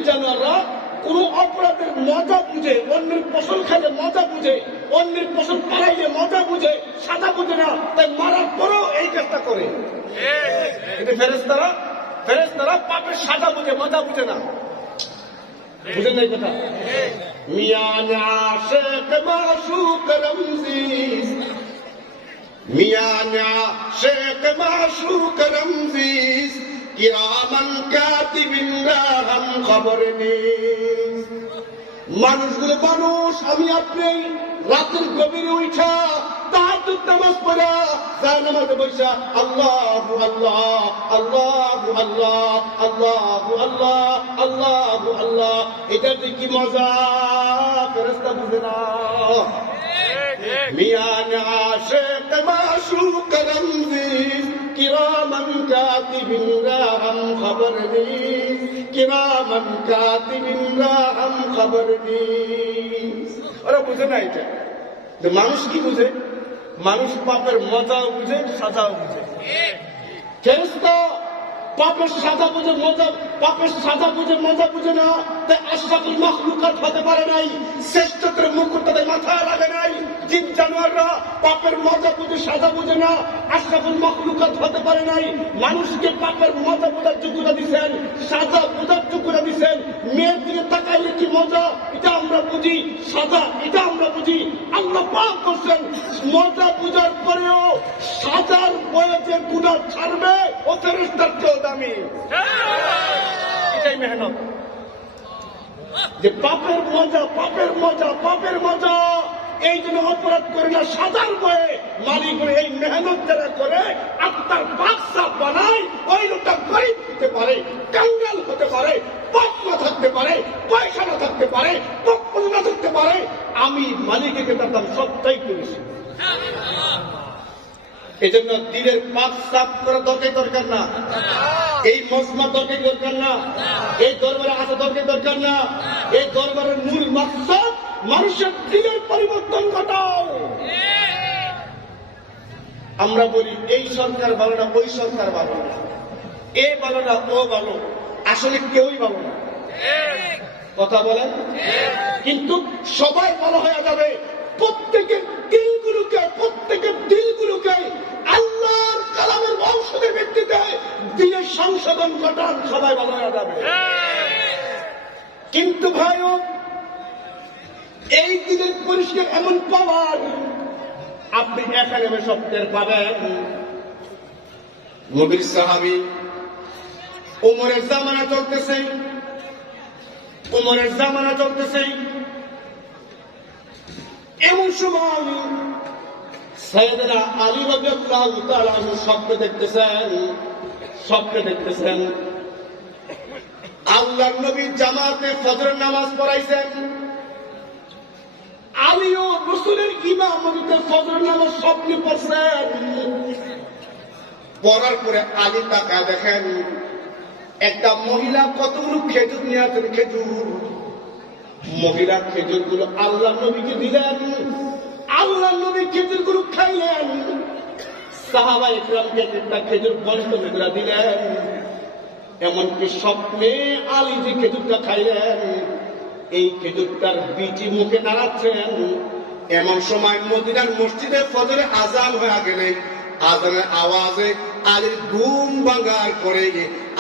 জানোয়াররা কোন অপরাধের মজা বুঝে, অন্যের ফসল খাইলে মজা বুঝে, অন্যের ফসল পালাইলে মজা বুঝে, সাদা বুঝে না, তাই মারার পরেও এই কাজটা করে। কিন্তু ফেরেশতারা পাপের সাদা বুঝে, মজা বুঝে না। বুঝেন না এই কথা? মিয়ান আশিক মাশুক রমজিস, মিয়ান আশিক মাশুক রমজিস, কিরামান কাতিবিন রাহাম খবর নিস। মানুষগুলো মানুষ, আমি আপনি রাতের গভীরে উঠা তাহাজ্জুদ নামাজ পড়া, যার নামাজে বসা আল্লাহু আল্লাহ, আল্লাহু আল্লাহ, আল্লাহু আল্লাহ, আল্লাহু আল্লাহ, এটা কি মজা ফেরেশতা বুঝে না। মিয়ান আশিক মাশুক রমজিস, কিরামান কাতিবিন রাহাম খবর নিস, কিরামান কাতিবিন রাহাম খবর নিস। ওরা বুঝে না এটা। মানুষ কি বুঝে? মানুষ পাপের মজাও বুঝে, সাজাও বুঝে। ফেরেশতা পাপের সাজা বুঝে, মজা, পাপের সাজা বুঝে, মজা বুঝে না। তাই আশরাফুল মাখলুকাত হতে পারে নাই, শ্রেষ্ঠত্বের মুকুট তাদের মাথায় লাগে নাই। জীব জানোয়াররা পাপের মজা বুঝে, সাজা বুঝে না, আশরাফুল মাখলুকাত হতে পারে নাই। মানুষকে পাপের মজা বোঝার যোগ্যতা দিচ্ছেন, সাজা বোঝার যোগ্যতা দিচ্ছেন। মেয়ের দিকে তাকাইলে কি মজা এটা আমরা বুঝি, সাজা এটা আমরা বুঝি। আল্লাহ পাক করছেন মজা বুঝার পরেও সাজার বয়সে গুনাহ ছাড়বে ও ফেরেশতার চেয়েও দামি। এটাই মেহনত। যে পাপের মজা, পাপের মজা, পাপের মজা, এই জন্য অপরাধ করে না, সাজার বয়ে মালিক এই মেহনত যারা করে আত্মার বাদশা বানায়, ওই লোকটা গরিব হতে পারে, কাঙ্গাল হতে পারে, পাপ না থাকতে পারে, পয়সা না থাকতে পারে, পক্ষ না থাকতে পারে, আমি মালিকের দাম সবটাই করেছি। এই জন্য দিনের পাপ সাফ করা দরকার না, এই মজমা দরকার না, এই দরবারে আসা দরকার না। এই দরবারের মূল মাকসাদ মানুষের দিনের পরিবর্তন ঘটাও। আমরা বলি এই সরকার ভালো না, ওই সরকার ভালো না, এ ভালো না, ও ভালো, আসলে কেউই ভালো না। কথা বলেন, কিন্তু সবাই ভালো হয়ে যাবে প্রত্যেকের দিলগুলোকে আল্লাহর কালামের ঔষধের ভিত্তিতে দিনের সংশোধন ঘটান, সবাই ভালো হয়ে যাবে। কিন্তু ভাইও এই দিনের পরিষ্কার এমন পাওয়ার আপনি এখানে সত্যের পাবেন। নবীর সাহাবী উমরের জামানা চলতেছে, এমন সময় সাইয়েদনা আলী রাদিয়াল্লাহু তাআলা স্বপ্নে দেখতেছেন আল্লাহর নবী জামাতে ফজরের নামাজ পড়াইছেন, আলীও রাসূলের ইমামতিতে ফজরের নামাজ স্বপ্নে পড়ছেন। পড়ার পরে আলী তাকায় দেখেন একটা মহিলা কতগুলো খেজুর নিয়ে আসেন, মহিলা খেজুরগুলো আল্লাহ নবীকে দিলেন, আল্লাহ নবী খেজুরগুলো খাইলেন, সাহাবা ইকরামকে একটা খেজুর বন্টন দিলেন। এমনকি স্বপ্নে আলী যে খেজুরটা খাইলেন এই খেজুরটার বীচি মুখে নাড়াচ্ছেন। এমন সময় মদিনার মসজিদে ফজরে আজান হয়ে গেলে আজানের আওয়াজে আলীর ঘুম ভাঙার পরে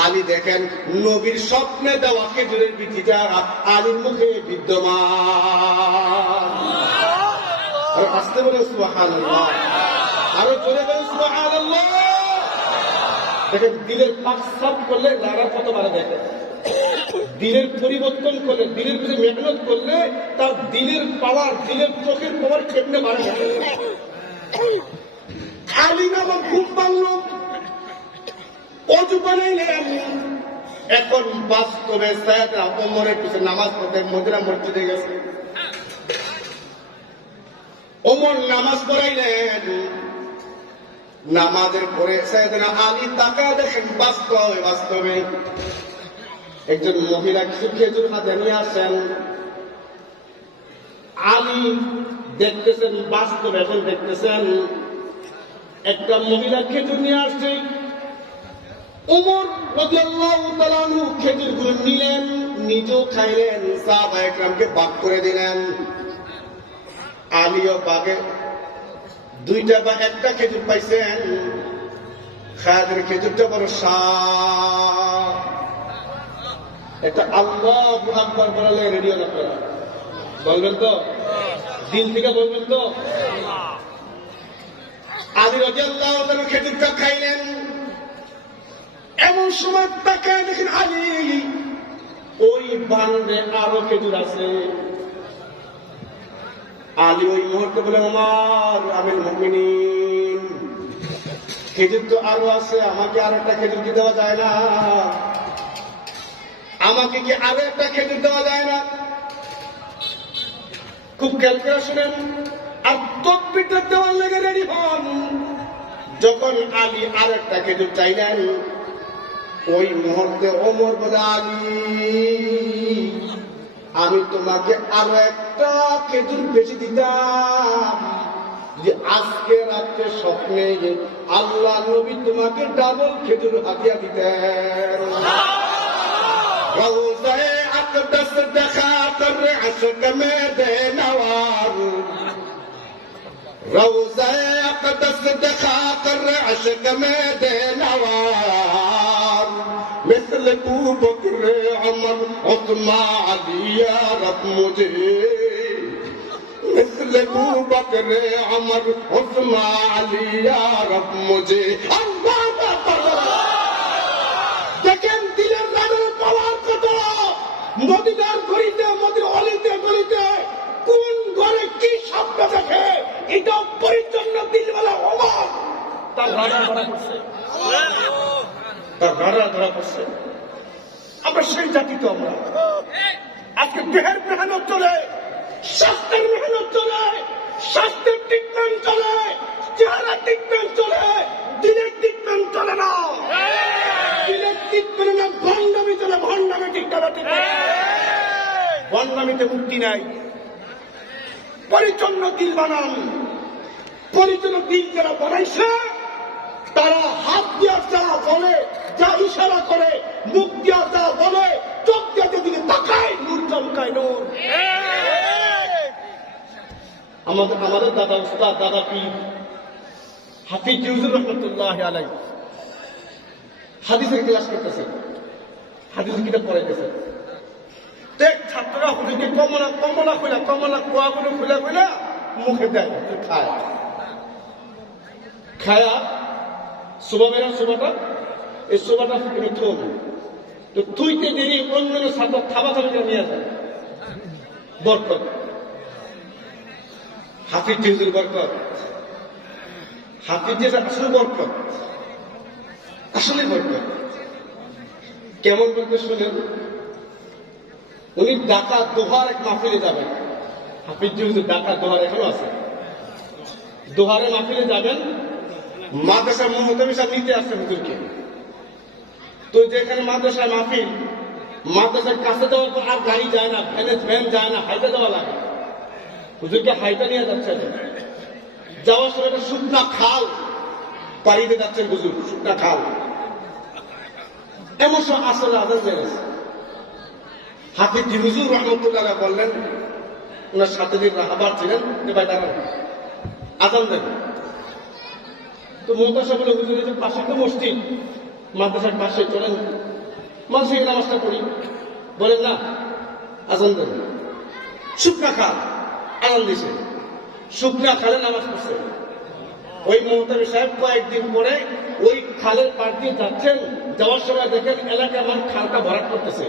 আলী দেখেন নবীর স্বপ্নে দেওয়া খেজুরের বীচিটা আলীর মুখে বিদ্যমান। আসতে বলে সুবহানাল্লাহ, আরো জোরে বলে সুবহানাল্লাহ। দেখেন দিলের পাক সাফ করলে লারা কত বাড়া দেখেন, দিলের পরিবর্তন করলে, দিলের পিছনে মেহনত করলে তার দিলের পাওয়ার, দিলের চোখের পাওয়ার কেমনে বাড়ে। আলী বাবা ঘুম ভাঙল, অজু বানাইলেন, এখন বাস্তবে সাইয়েদনা ওমরের পিছনে নামাজ পড়তে মদিনা মসজিদে গেছে। ওমর নামাজ পড়াইলেন, নামাজের পরে সাইয়েদনা আলী তাকায় দেখেন বাস্তবে একজন মহিলা কিছু খেজুর হাতে নিয়ে আসেন। আলী দেখতেছেন বাস্তবে, এখন দেখতেছেন একটা মহিলা খেজুর নিয়ে আসছে। ওমর রাদিয়াল্লাহু তাআলা আনহু খেজুরগুলো নিলেন, নিজেও খাইলেন, সাহাবা ইকরামকে ভাগ করে দিলেন। আলীও ভাগে দুইটা বা একটা খেজুর পাইছেন। খাদের খেজুরটা বড় স্বাদ। একটা আল্লাহু আকবার বললে রেডিও আপনারা বলবেন তো, দিন থেকে বলবেন তো। আলী রাদিয়াল্লাহু তাআলা খেজুরটা খাইলেন, এমন সময় তাকায় দেখেন আলী ওই বান্ডে আরো খেজুর আছে। আলী ওই মুহূর্তে বলে ওমর আমিরুল মুমিনিন, খেজুর তো আরো আছে, আমাকে আর একটা খেজুর কি দেওয়া যায় না? আমাকে কি আরো একটা খেজুর দেওয়া যায় না? খুব খেয়াল করে শুনেন, আর তকবীরটা দেওয়ার লেগে রেডি হন। যখন আলী আর একটা খেজুর চাইলেন ওই মুহূর্তে ওমর বলে আলী আমি তোমাকে আরো একটা খেজুর বেশি দিতাম যে আজকে রাত্রে স্বপ্নে আল্লাহ নবী তোমাকে ডাবল খেজুর হাতিয়া দিতেন। রওজায়ে আকদাস দেখাতর আশক মে দে নওয়ার, রওজায়ে আকদাস দেখাতর আশক মে দে নওয়ার, مثل ابو بکر عمر عثمان علی یا رب مجھے، مثل ابو بکر عمر عثمان علی یا رب مجھے। اللہ اکبر! দেখেন দিলের রাগের পাওয়ার কত। মদিনার গলিতে, মদিনার অলিতে গলিতে কোন ঘরে কি স্বপ্ন দেখে এটা পরিচ্ছন্ন দিলওয়ালা ওমর তার রাগা ধরা করছে, তার রাগা ধরা করছে। আমরা সেই জাতি তো আমরা। আজকে দেহের মেহনত চলে, স্বাস্থ্যের মেহনত চলে, স্বাস্থ্যের ট্রিটমেন্ট চলে, চেহারা ট্রিটমেন্ট চলে, দিনের ট্রিটমেন্ট চলে না। দিনের ট্রিটমেন্ট না, ভণ্ডামি চলে, ভণ্ডামি ট্রিটমেন্ট। ভণ্ডামিতে মুক্তি নাই। পরিচ্ছন্ন দিল বানান, পরিচ্ছন্ন দিল যারা বানাইছে তারা হাত দিয়া যা বলে, যা ইশারা করে, মুখ দিয়া যা বলে, চোখ দিয়া যেদিকে তাকায় নূর চমকায় নূর। আমাদের দাদা উস্তাদ, দাদা পীর হাফিজ হুজুর রহমতুল্লাহ আলাইহি হাদিসের ক্লাস করতেছেন, হাদিসের কিতাব পড়াইতেছেন। দেখ ছাত্ররা হুজুরকে কমলা কোয়াগুলো খুলে মুখে দেয়, খায়। খায়া সোবাটা এই সোবাটা তুমি থুন, তো তুইতে দেরি অন্য ছাত্র থাবাথাবিটা নিয়ে যায়। বরকত হাফিজ হুজুর বরকত, হাফিজ আসলে বরকত, আসলে বরকত। কেমন বলতে শুনেন, উনি ঢাকা দোহার এক মাহফিলে যাবেন। হাফিজ হুজুর ঢাকা দোহার এখনো আছে, দোহারে মাহফিলে যাবেন। মাদ্রাসা মোহতামিসা নিতে আসছে হুজুরকে। তো যেখানে মাদ্রাসায় মাহফিল, মাদ্রাসার কাছে যাওয়ার পর আর গাড়ি যায় না, ভ্যান যায় না, হাইটে যাওয়া লাগে। হুজুরকে হাইটা নিয়ে যাচ্ছেন, যাওয়ার সময় একটা শুকনা খাল পাড়িতে যাচ্ছেন হুজুর, শুকনা খাল। এমন সব আসলে আদান জেনেছে। হাফিজ হুজুর রহমতুল্লাহ বললেন, ওনার সাথে যে রাহাবার ছিলেন, ভাই দাঁড়ান, আজান দেন। তো মোহতাসা বলে, হুজুরের যে পাশে তো মসজিদ, মাদ্রাসার পাশে, চলেন মানুষ নামাজটা করি। বলেন না, আজান দেন। শুকনা খাল আজান দিছে, শুকনা খালে নামাজ পড়ছে। ওই মোহতামি সাহেব কয়েকদিন পরে ওই খালের পাড় দিয়ে যাচ্ছেন, যাওয়ার সময় দেখেন এলাকা আমার খালটা ভরাট করতেছে।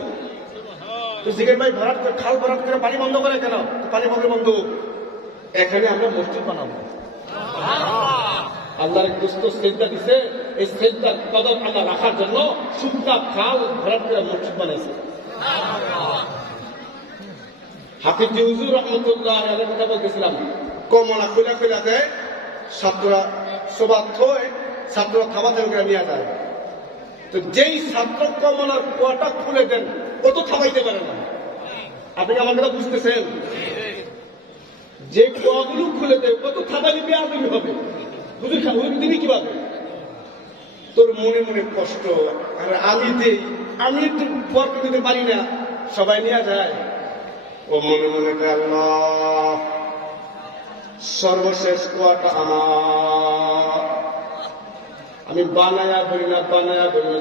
তো জিজ্ঞেস ভাই, খাল ভরাট করে পানি বন্ধ করে কেন? পানি বন্ধ, এখানে আমরা মসজিদ বানাবো। আল্লাহর এক দোস্ত সেজদা দিছে, এই সেজদার কদম আল্লাহ রাখার জন্য শুকনা খাল ভরাট করে মসজিদ বানাইছে। হাফিজ হুজুর রহমতুল্লাহ আলাইহির কথা বলতেছিলাম, কমলা খুলে দেয়, ছাত্ররা সোবাত হয়ে ছাত্ররা থাবা করে নিয়ে যায়। তো যেই ছাত্র কমলার কুয়াটা খুলে দেন, ও তো থামাইতে পারে না। আপনি আমার কথা বুঝতেছেন? যে কুয়াগুলো খুলে দেয়, ও তো থামাইলে বেয়াদবি হবে। হুজুর দিবি কিভাবে? তোর মনে মনে কষ্ট, আর আমি একটু বরকত দিতে পারি না, সবাই নিয়ে যায়। ও মনে মনে আল্লাহ, সর্বশেষ কুয়াটা আমার, আমি বানায়া বলি না,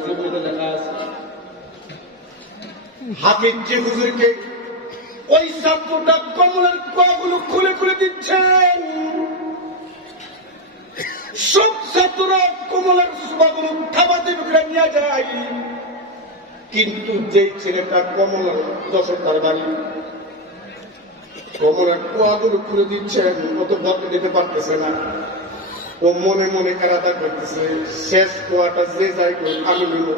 জীবনে লেখা আছে। হাফিজ হুজুরকে ওই ছাত্রটা কমলার কুয়াগুলো খুলে দিচ্ছেন। সব ছাত্ররা কমলার কুয়াগুলো থাবাতে নিয়ে যায়, কিন্তু যেই ছেলেটা কমলার দশটার বাড়ি, কমলার কুয়াগুলো খুলে দিচ্ছেন, ও তো বদলে দিতে পারতেছে না। ও মনে মনে কারাদা করতেছে, শেষ কুয়াটা যে যাই করি আমি নিব।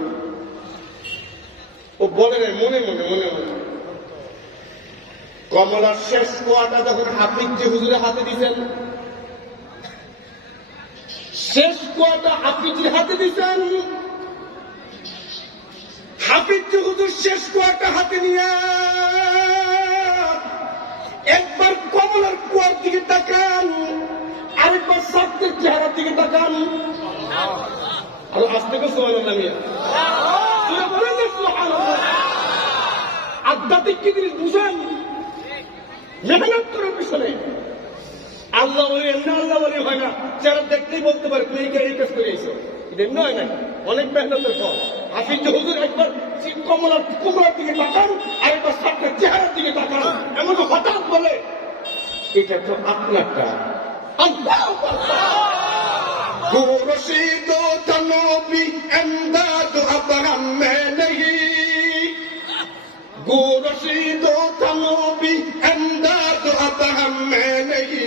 ও বলে না, মনে মনে কমলার শেষ কুয়াটা যখন হাফিজ হুজুরের হাতে দিচ্ছেন, শেষ কুয়াটা হাফিজের হাতে দিচ্ছেন, হাফিজ হুজুর শেষ কুয়াটা হাতে নিয়ে একবার কমলার কুয়ার দিকে তাকান, আরেকবার ছাত্রের চেহারার দিকে তাকান। আর আজ থেকে আধ্যাত্মিক কি জিনিস বুঝেন? মেহনত করার পিছনে আল্লাহ বলে, এমনি আল্লাহ বলে হয় না। যারা দেখলেই বলতে পারে তুই এই কাজ করে এসো, এটা এমনি হয় না, অনেক মেহনতের ফল। হাফিজ হুজুর একবার কমলার কুমড়ার দিকে তাকান, আরেকবার ছাত্রের চেহারার দিকে তাকান, এমন হঠাৎ বলে, এটা তো আপনারটা। রশিদো তনবি এমদাদ আবরাম মে নেহি, রশিদো তনবি এমদাদ আবরাম মে নেহি,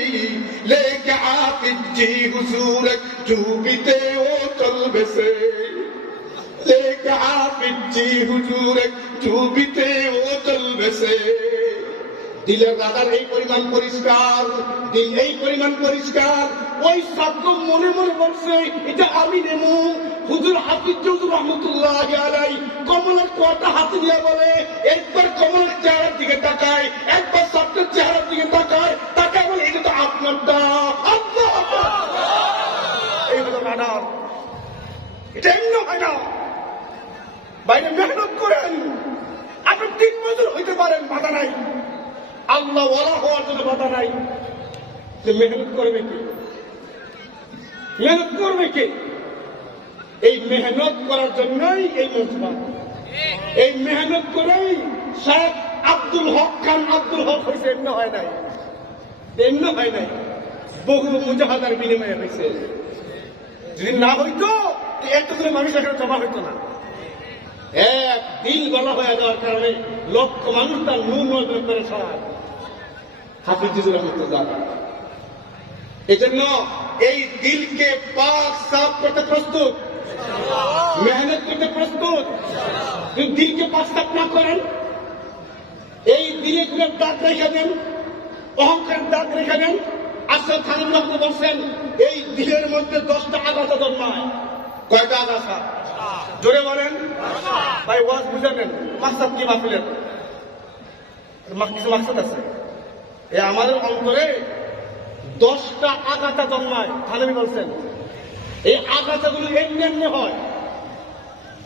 লেকে হাফিজ জি হুজুর ডুবিতে ও চলবে সে, লেকে হাফিজ জি হুজুর ডুবিতে ও চলবে সে। দিলের রাদার এই পরিমাণ পরিষ্কার, দিল এই পরিমাণ পরিষ্কার, ওই ছাত্র মনে মনে বলছে এটা আমি নেবো। হুজুর হাফিজ হুজুর রহমতুল্লাহ আলাইহি কমলার কুয়াটা হাতে দিয়ে বলে, একবার কমলার চেহারার দিকে তাকায়, একবার ছাত্রের চেহারার দিকে তাকায় বলে, এটা তো আপনারটা। এই হলো রাডার। হয় না। বাইরে মেহনত করেন, আপনি 3 বছর হইতে পারেন, বাধা নাই। আল্লাহ ওয়ালা হওয়ার জন্য বাধা নাই। যে মেহনত করবে কি? মেহনত করবে কি? এই মেহনত করার জন্যই এই মজমা, এই মেহনত করেই শেখ আব্দুল হক খান আব্দুল হক হয়েছে। এমনি হয় নাই, এমনি হয় নাই, বহু মুজাহাদার বিনিময়ে হয়েছে। যদি না হইতো এতগুলো মানুষ এখানে জমা হইতো না। এক দিল গলা হয়ে যাওয়ার কারণে লক্ষ মানুষ তার নুন নজর করে সরায়। হাফিজুর রহমতুল্লাহ এই জন্য এই দিলকে পাক সাফ করতে প্রস্তুত, মেহনত করতে প্রস্তুত। যদি দিলকে পাক সাফ না করেন, এই দিলে গুলোর দাগ রেখে দেন, অহংকারের দাগ রেখে দেন। আশরাফ থানভী রহমতুল্লাহ বলছেন এই দিলের মধ্যে 10টা আগাছা জন্মায়। কয়টা আগাছা? জোরে বলেন ভাই, ওয়াজ বুঝাবেন। মাকসাদ কি মাহফিলের? কিছু মাকসাদ আছে। এই আমাদের অন্তরে 10টা আগাছা জন্মায়। থানভী বলছেন এই আগাছাগুলো এমনি এমনি হয়।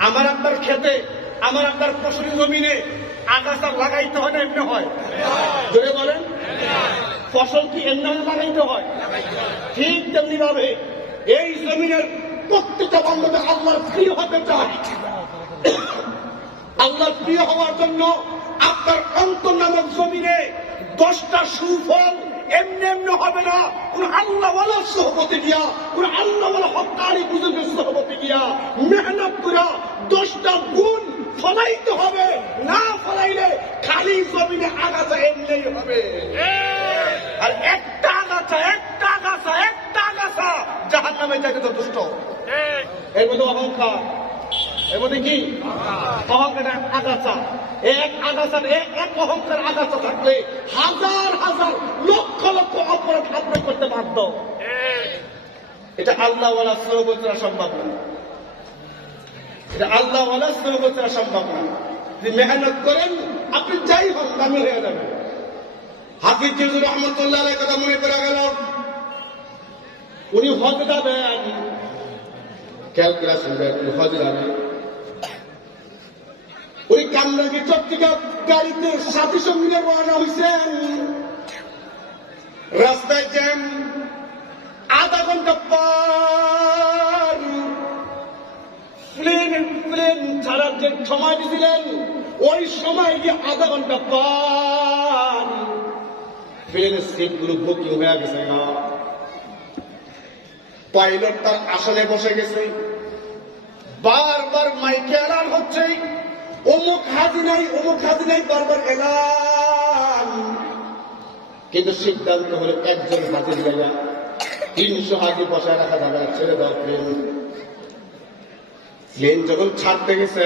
আমার আপনার খেতে, আমার আপনার ফসলি জমিনে আগাছা লাগাইতে হয় না এমনি হয়? জোরে বলেন। ফসল কি এমনি লাগাইতে হয়? ঠিক তেমনি ভাবে এই জমিনের প্রত্যেকটা বান্দাকে আল্লাহর প্রিয় হতে চায়। আল্লাহর প্রিয় হওয়ার জন্য আপনার অন্তর নামক জমিনে 10টা সুফল এমনি এমনি হবে না। কোন আল্লাহওয়ালার সহবতে গিয়া, কোন আল্লাহওয়ালা হক্কানি বুজুর্গের সহবতে গিয়া মেহনত করে 10টা গুণ ফলাইতে হবে। না ফলাইলে খালি জমিনে আগাছা এমনি হবে। আর একটা আগাছা, একটা আগাছা, একটা আগাছা জাহান্নামে যাইতে যথেষ্ট। এর মধ্যে অহংকার, এর মধ্যে কি অহংকার আগাছা। এক আগাছার এক অহংকার আগাছা থাকলে হাজার হাজার লক্ষ লক্ষ অপরাধ আপনি করতে বাধ্য। এটা আল্লাহওয়ালা সহবতরা সম্ভব না, এটা আল্লাহওয়ালা সহবতরা সম্ভব না। যদি মেহনত করেন আপনি যাই হন দামি হয়ে যাবেন। হাফিজুর রহমতুল্লাহ কথা মনে পড়ে গেল, উনি হজ যাবেন, ক্যালকুলেশন উনি হজ যাবেন। উনি কামরাঙ্গি চট্টিকা গাড়িতে সাথী সঙ্গীতে রওনা হয়েছেন। রাস্তায় জ্যাম, আধা ঘন্টা পার। প্লেন ছাড়ার যে সময় দিয়েছিলেন ওই সময় গিয়ে আধা ঘন্টা পার। প্লেনের সিট গুলো বুকিং হয়ে গেছে না। পাইলট তার আসনে বসে গেছে, বারবার মাইকে এলান হচ্ছে অমুক হাজি নাই, অমুক হাজি নাই, বারবার এলান। কিন্তু সিদ্ধান্ত হলো একজন হাজির গাইয়া 300 হাজি বসায় রাখা যাবে না, ছেড়ে দাও প্লেন। প্লেন যখন ছাড়তে গেছে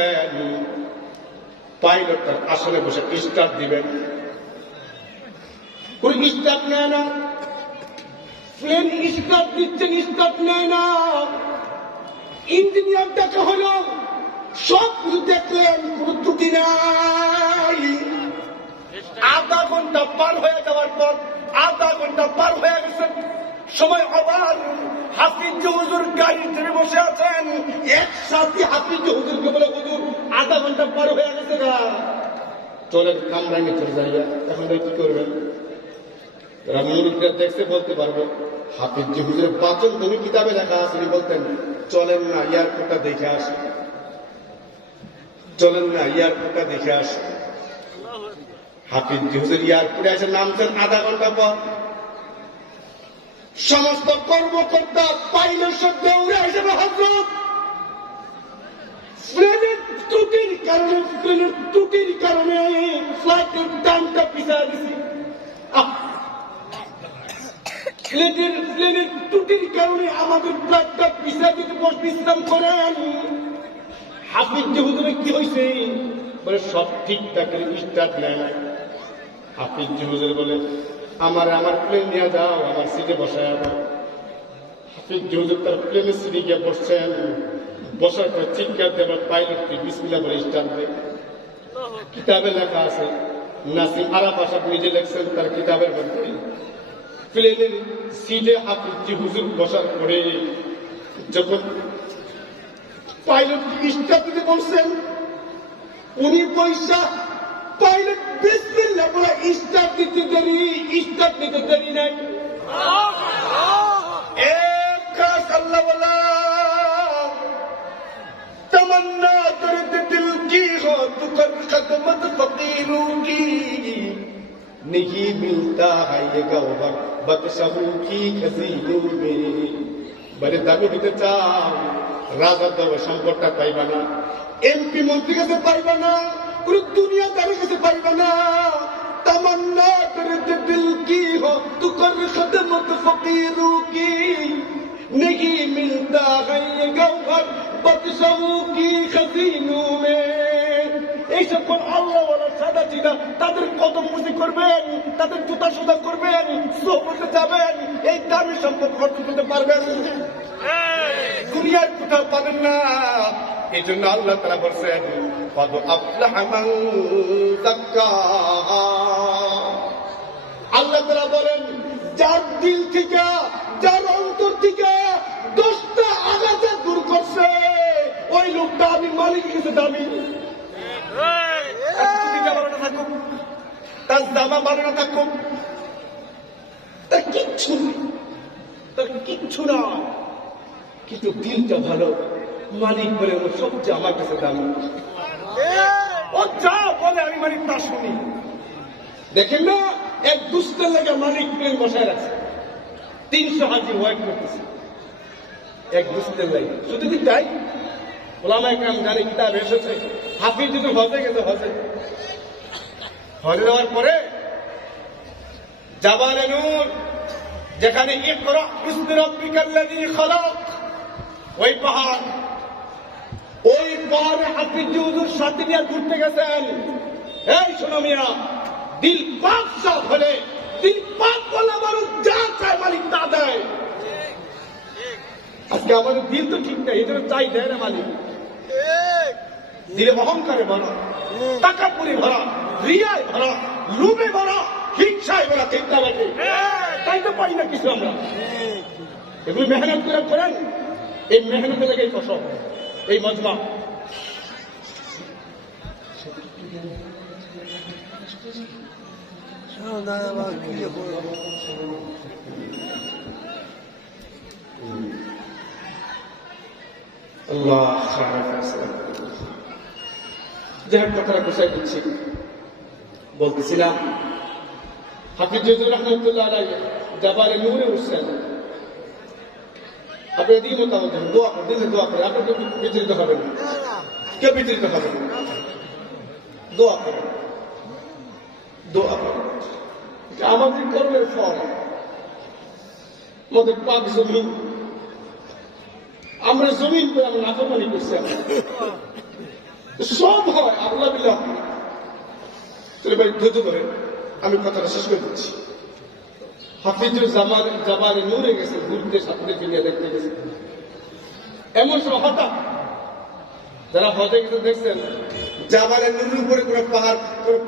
পাইলট তার আসনে বসে স্টার্ট দিবেন, উনি স্টার্ট নেয় না। প্লেন স্টার্ট দিচ্ছেন, স্টার্ট নেয় না। ইঞ্জিনিয়ার দেখা হলো, সব কিছু দেখলেন, কোন ত্রুটি নাই। আধা ঘন্টা পার হয়ে যাওয়ার পর, আধা ঘন্টা পার হয়ে গেছে সময়, আবার হাফিজ হুজুর গাড়ি ধরে বসে আছেন। একসাথে হাফিজ হুজুরকে বলে, হুজুর আধা ঘন্টা পার হয়ে গেছে না, চলেন কামরাঙ্গে চলে যাইয়া। এখন কি করবেন? তারা মুরুখরা দেখছে বলতে পারবে, হাফিজ হুজুরের বাচন তুমি কিতাবে লেখা আছে। বলতেন চলেন না এয়ারপোর্টটা দেখে আসি, চলেন না এয়ারপোর্টটা দেখে আসি। হাফিজ হুজুর এয়ারপোর্টে এসে নামছেন আধা ঘন্টা পর। সমস্ত কর্মকর্তা পাইলট সব দৌড়ে হিসেবে হজরত প্লেনের ত্রুটির কারণে ফ্লাইটের টাইমটা পিছিয়ে গেছে। প্লেনের ত্রুটির কারণে আমাদের ফ্লাইটটা পিছিয়ে দিতে বিশ্রাম করেন। হাফিজ হুজুরের কি হয়েছে? বলে সব ঠিকঠাক স্টার্ট নেয় না। হাফিজ হুজুর বলে আমার প্লেন নিয়ে যাও, আমার সিটে বসায় আবার। হাফিজ হুজুর তার প্লেনের সিটে গিয়ে বসছেন, বসার পর চিৎকার দেবার পাইলটকে বিসমিল্লাহ বলে স্টার্ট দেয়। কিতাবে লেখা আছে, নাসিম আরাফাত সাহেব নিজে লেখছেন তার কিতাবের মধ্যে, প্লেনের সিটে হাফিজ হুজুর বসার পরে যখন পাইলট স্টার্ট দিতে বলছেন, উনি পয়সা পাইলট বিসমিল্লাহ বলে স্টার্ট দিতে দেরি, স্টার্ট দিতে দেরি নাই। এক খাস আল্লাহ বলা तमन्ना दर्द दिल की हो तू कर खदमत फकीरों की नहीं मिलता है ये गौहर बदशहू की खजीनों में বলে দাবি দিতে চাও রাজা দেব সম্পদটা পাইবা না, এমপি মন্ত্রী কাছে পাইবা না, পুরো দুনিয়াদারের কাছে পাইবা না। तमन्ना दर्द दिल की हो तू कर खदमत फकीरों की नहीं मिलता है ये गौहर बदशहू की खजीनों में। এই সকল আল্লাহওয়ালা সাদা চিনা তাদের কদম মুজি করবেন, তাদের জুতা সোজা করবেন, সোহবতে যাবেন, এই দামি সম্পদ অর্জন করতে পারবেন, দুনিয়ার কোথাও পাবেন না। এই জন্য আল্লাহ তাআলা বলছেন কদ আফলাহা মান যাক্কাহা। আল্লাহ তাআলা বলেন যার দিল থেকে, যার অন্তর থেকে 10টা আঘাত দূর করছে ওই লোকটা আমি মালিকের কাছে দামি। তার জামা বানানো থাকুক, তার কিচ্ছু নেই, তার কিচ্ছু না, কিন্তু দিলটা ভালো, মালিক বলে ও সবচেয়ে আমার কাছে দামি। ও যা বলে আমি মালিক তা শুনি। দেখেন না, এক দুষ্টের লেগে মালিক প্লেন বসায় রাখছে, 300 হাজি ওয়াইট করতেছে এক দুষ্টের লাগে। শুধু কি তাই? ওলামায়ে কেরাম জানে কিতাব এসেছে, হাফিজ যদি হজে গেছে, হজে যাওয়ার পরে জাবালে নূর যেখানে ইকরা বিসমি রাব্বিকাল্লাযী খালাক, ওই পাহাড়ে হাফিজ হুজুর সাথে নিয়ে ঘুরতে গেছেন। এই শোনো মিয়া, দিল পাক সাফ হলে, দিল পাক বলে মানুষ যা চায় মালিক তা দেয়। আজকে আমাদের দিল তো ঠিক নেই, এই জন্য চাই দেয় না মালিক। দিলে অহংকারে ভরা, টাকাপুরি ভরা, রিয়ায় ভরা, লুবে ভরা, হিংসায় ভরা, চিন্তা বাটে, তাই তো পাই না কিছু আমরা। এগুলো মেহনত করে করেন, এই মেহনতে লেগে ফসল, এই মজমা। যাই কথাটা গুছাই দিচ্ছি, বলতেছিলাম হাফিজ হুজুর রহমতুল্লাহ আলাইহি জাবালে নূরে উঠছেন। আপনি এদিকে মোতাবেক দোয়া করেন, দিলে দোয়া করেন, আপনি কেউ বিচলিত হবেন না, কেউ বিচলিত হবেন না, দোয়া করেন, দোয়া করেন। আমাদের কর্মের ফল, আমাদের পাক জমিন, আমরা জমিন করে আমরা নাফরমানি করছি, সব হয় আল্লাহ বিল্লাহ। তাহলে ভাই ধৈর্য করে আমি কথাটা শেষ করে দিচ্ছি। হাফিজুর জাবালে নূরে গেছে, ঘুরতে সাথে নিয়ে দেখতে গেছে। এমন সময় হঠাৎ যারা হজে গেছে দেখছেন জাবালে নূরের উপরে কোনো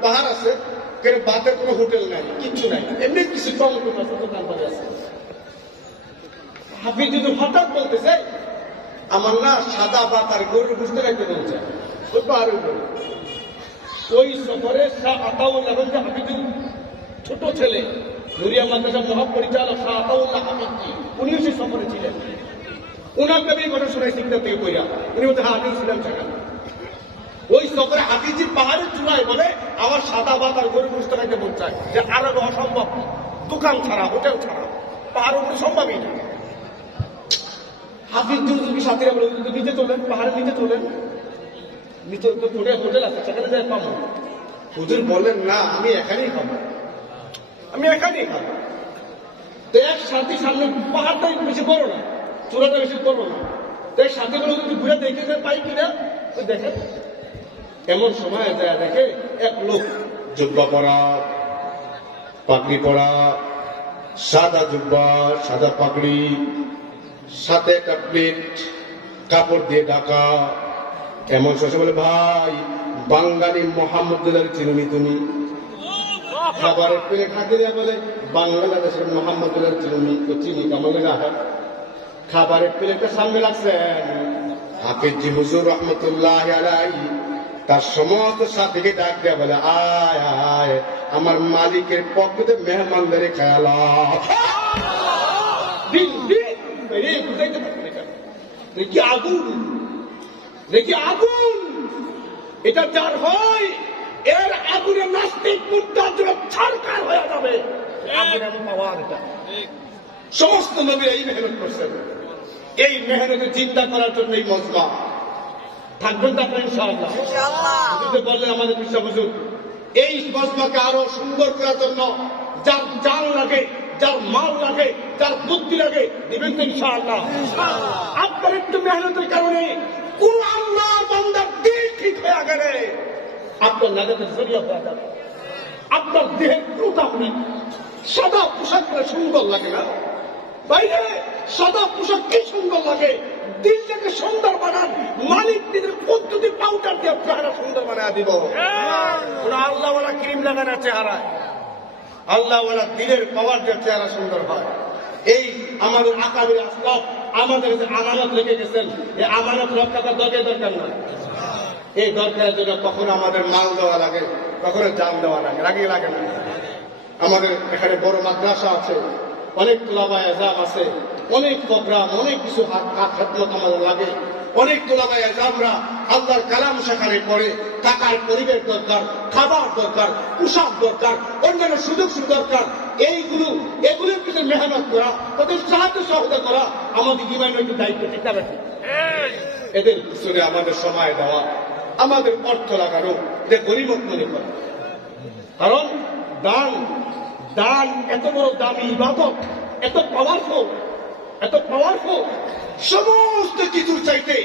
পাহাড় আছে, কোনো বাতের কোনো হোটেল নাই, কিচ্ছু নাই, এমনি কিছু চমৎকার আছে, দোকান পাশে আছে। হাফিজুর হঠাৎ বলতেছে আমার না সাদা ভাত আর গরুর বুঝতে রাখতে বলছে ওই পাহাড়ের উপরে। ওই সফরে শাহ আতাউল্লাহ হাফিজুর ছোট ছেলে, নুরিয়া মাদ্রাসা মহাপরিচালক শাহ আতাউল্লাহ হাফিজি, উনিও সেই সফরে ছিলেন। উনাকে আমি কথা শোনাই শিখতে থেকে কইরা, উনি বলতে হ্যাঁ আমি ছিলাম সেখানে। ওই সফরে হাফিজি পাহাড়ের চূড়ায় বলে আমার সাদা ভাত আর গরুর বুঝতে রাখতে মন চায়, যে আরো অসম্ভব, দোকান ছাড়া, হোটেল ছাড়া, পাহাড়ের উপরে সম্ভবই না। হাফিজ হুজুরকে সাথে আমরা নিচে চলেন, পাহাড়ের নিচে চলেন, নিচে তো হোটেল আছে, সেখানে যাই পাবো। হুজুর বললেন না আমি এখানেই খাবো, আমি এখানেই খাবো। তো এক সাথে সামনে পাহাড়টা বেশি বড় না, চূড়াটা বেশি বড় না, তো এক সাথে বলে যদি ঘুরে দেখে পাই কিনা, ওই দেখে। এমন সময় যায় দেখে এক লোক জুব্বা পরা, পাগড়ি পরা, সাদা জুব্বা, সাদা পাগড়ি, সাথে একটা প্লেট কাপড় দিয়ে ঢাকা। এমন শেষে বলে ভাই বাঙালি মোহাম্মদুল্লাহ চিনুনি তুমি? খাবারের প্লেট হাতে দেওয়া বলে বাংলাদেশের মোহাম্মদুল্লাহ চিনুনি? তো চিনি কেমন লেগে খাবারের প্লেটটা সামনে লাগছে, হাফিজি হুজুর রহমতুল্লাহ আলাইহি তার সমস্ত সাথীকে ডাক দেয়া বলে, আয় আয় আমার মালিকের পক্ষ থেকে মেহমানদের খেয়ালা। দিন দিন এই বুঝাইতে পারবে না কেন? নাকি আগুন, নাকি আগুন, এটা যার হয় এর আগুনে নাস্তিক মুদ্রার জন্য ছারকার হয়ে যাবে। আগুনের পাওয়ার এটা সমস্ত নবী এই মেহনত করছেন। এই মেহনতে চিন্তা করার জন্য এই মজমা থাকবেন তো আপনার ইনশাআল্লাহ। যদি বললেন আমাদের বিশ্বাস হুজুর এই মজমাকে আরো সুন্দর করার জন্য যার জান লাগে, যার মাল লাগে, যার বুদ্ধি লাগে দিবেন তো ইনশাআল্লাহ। আপনার একটু মেহনতের কারণে কোন আল্লাহ বান্দার দিল ঠিক হয়ে গেলে আপনার নাজাতের জরিয়া হয়ে যাবে। আপনার দেহের প্রতাপ নেই। সাদা পোশাক পরে সুন্দর লাগে না? বাইরে সাদা পোশাক কি সুন্দর লাগে, দিলটাকে সুন্দর বানান। মালিক নিজের পদ্ধতি পাউডার দিয়ে চেহারা সুন্দর বানায় দিব। ওরা আল্লাহওয়ালা ক্রিম লাগানো চেহারায়, আল্লাহওয়ালা দিলের পাওয়ার দিয়ে চেহারা সুন্দর হয়। এই আমাদের আকাবির আসলাফ আমাদের যে আমানত রেখে গেছেন, এই আমানত রক্ষা করার দরকার না? এই দরকারের জন্য কখনো আমাদের মাল দেওয়া লাগে, কখনো জান দেওয়া লাগে, লাগে না? আমাদের এখানে বড় মাদ্রাসা আছে, অনেক তোলাবায় এজাম আছে, অনেক প্রোগ্রাম, অনেক কিছু খাদমত আমাদের লাগে। অনেক তোলাবায় এজামরা আল্লাহর কালাম সেখানে পড়ে, টাকার পরিবেশ দরকার, খাবার দরকার, পোশাক দরকার, অন্যান্য সুযোগ দরকার। এগুলোর পিছনে মেহনত করা, তাদের সাহায্য সহযোগিতা করা আমাদের জীবনের একটু দায়িত্ব। ঠিক না? এদের পিছনে আমাদের সময় দেওয়া, আমাদের অর্থ লাগানো, এটা গরিমত মনে করা। কারণ দান এত বড় দামি ইবাদত, এত পাওয়ারফুল, সমস্ত কিছুর চাইতে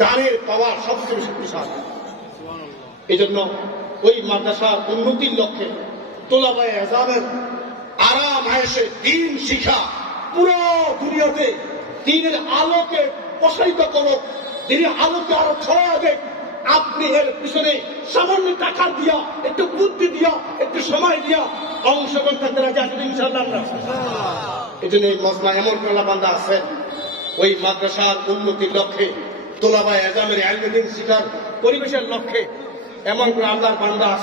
দানের পাওয়ার সবচেয়ে বেশি বিশাল। এই জন্য ওই মাদ্রাসার উন্নতির লক্ষ্যে তোলাবায়ে এজামের আরাম আয়েশে দিন শিখা পুরো দুনিয়াতে দিনের আলোকে প্রসারিত করো, দিনের আলোকে আরো ছড়া দেখ। আপনি এর পিছনে সামান্য টাকা দিয়া, একটু বুদ্ধি দিয়া, একটু সময় দিয়া অংশগ্রহণ করতে রাজি আছেন ইনশাআল্লাহ। এই জন্য এই মজমা এমন কোলা বান্দা আছেন ওই মাদ্রাসার উন্নতির লক্ষ্যে, তোলাবায়ে এজামের ইলমে দ্বীন শিখার পরিবেশের লক্ষ্যে এমন কোন আল্লাহর বান্দা আছে।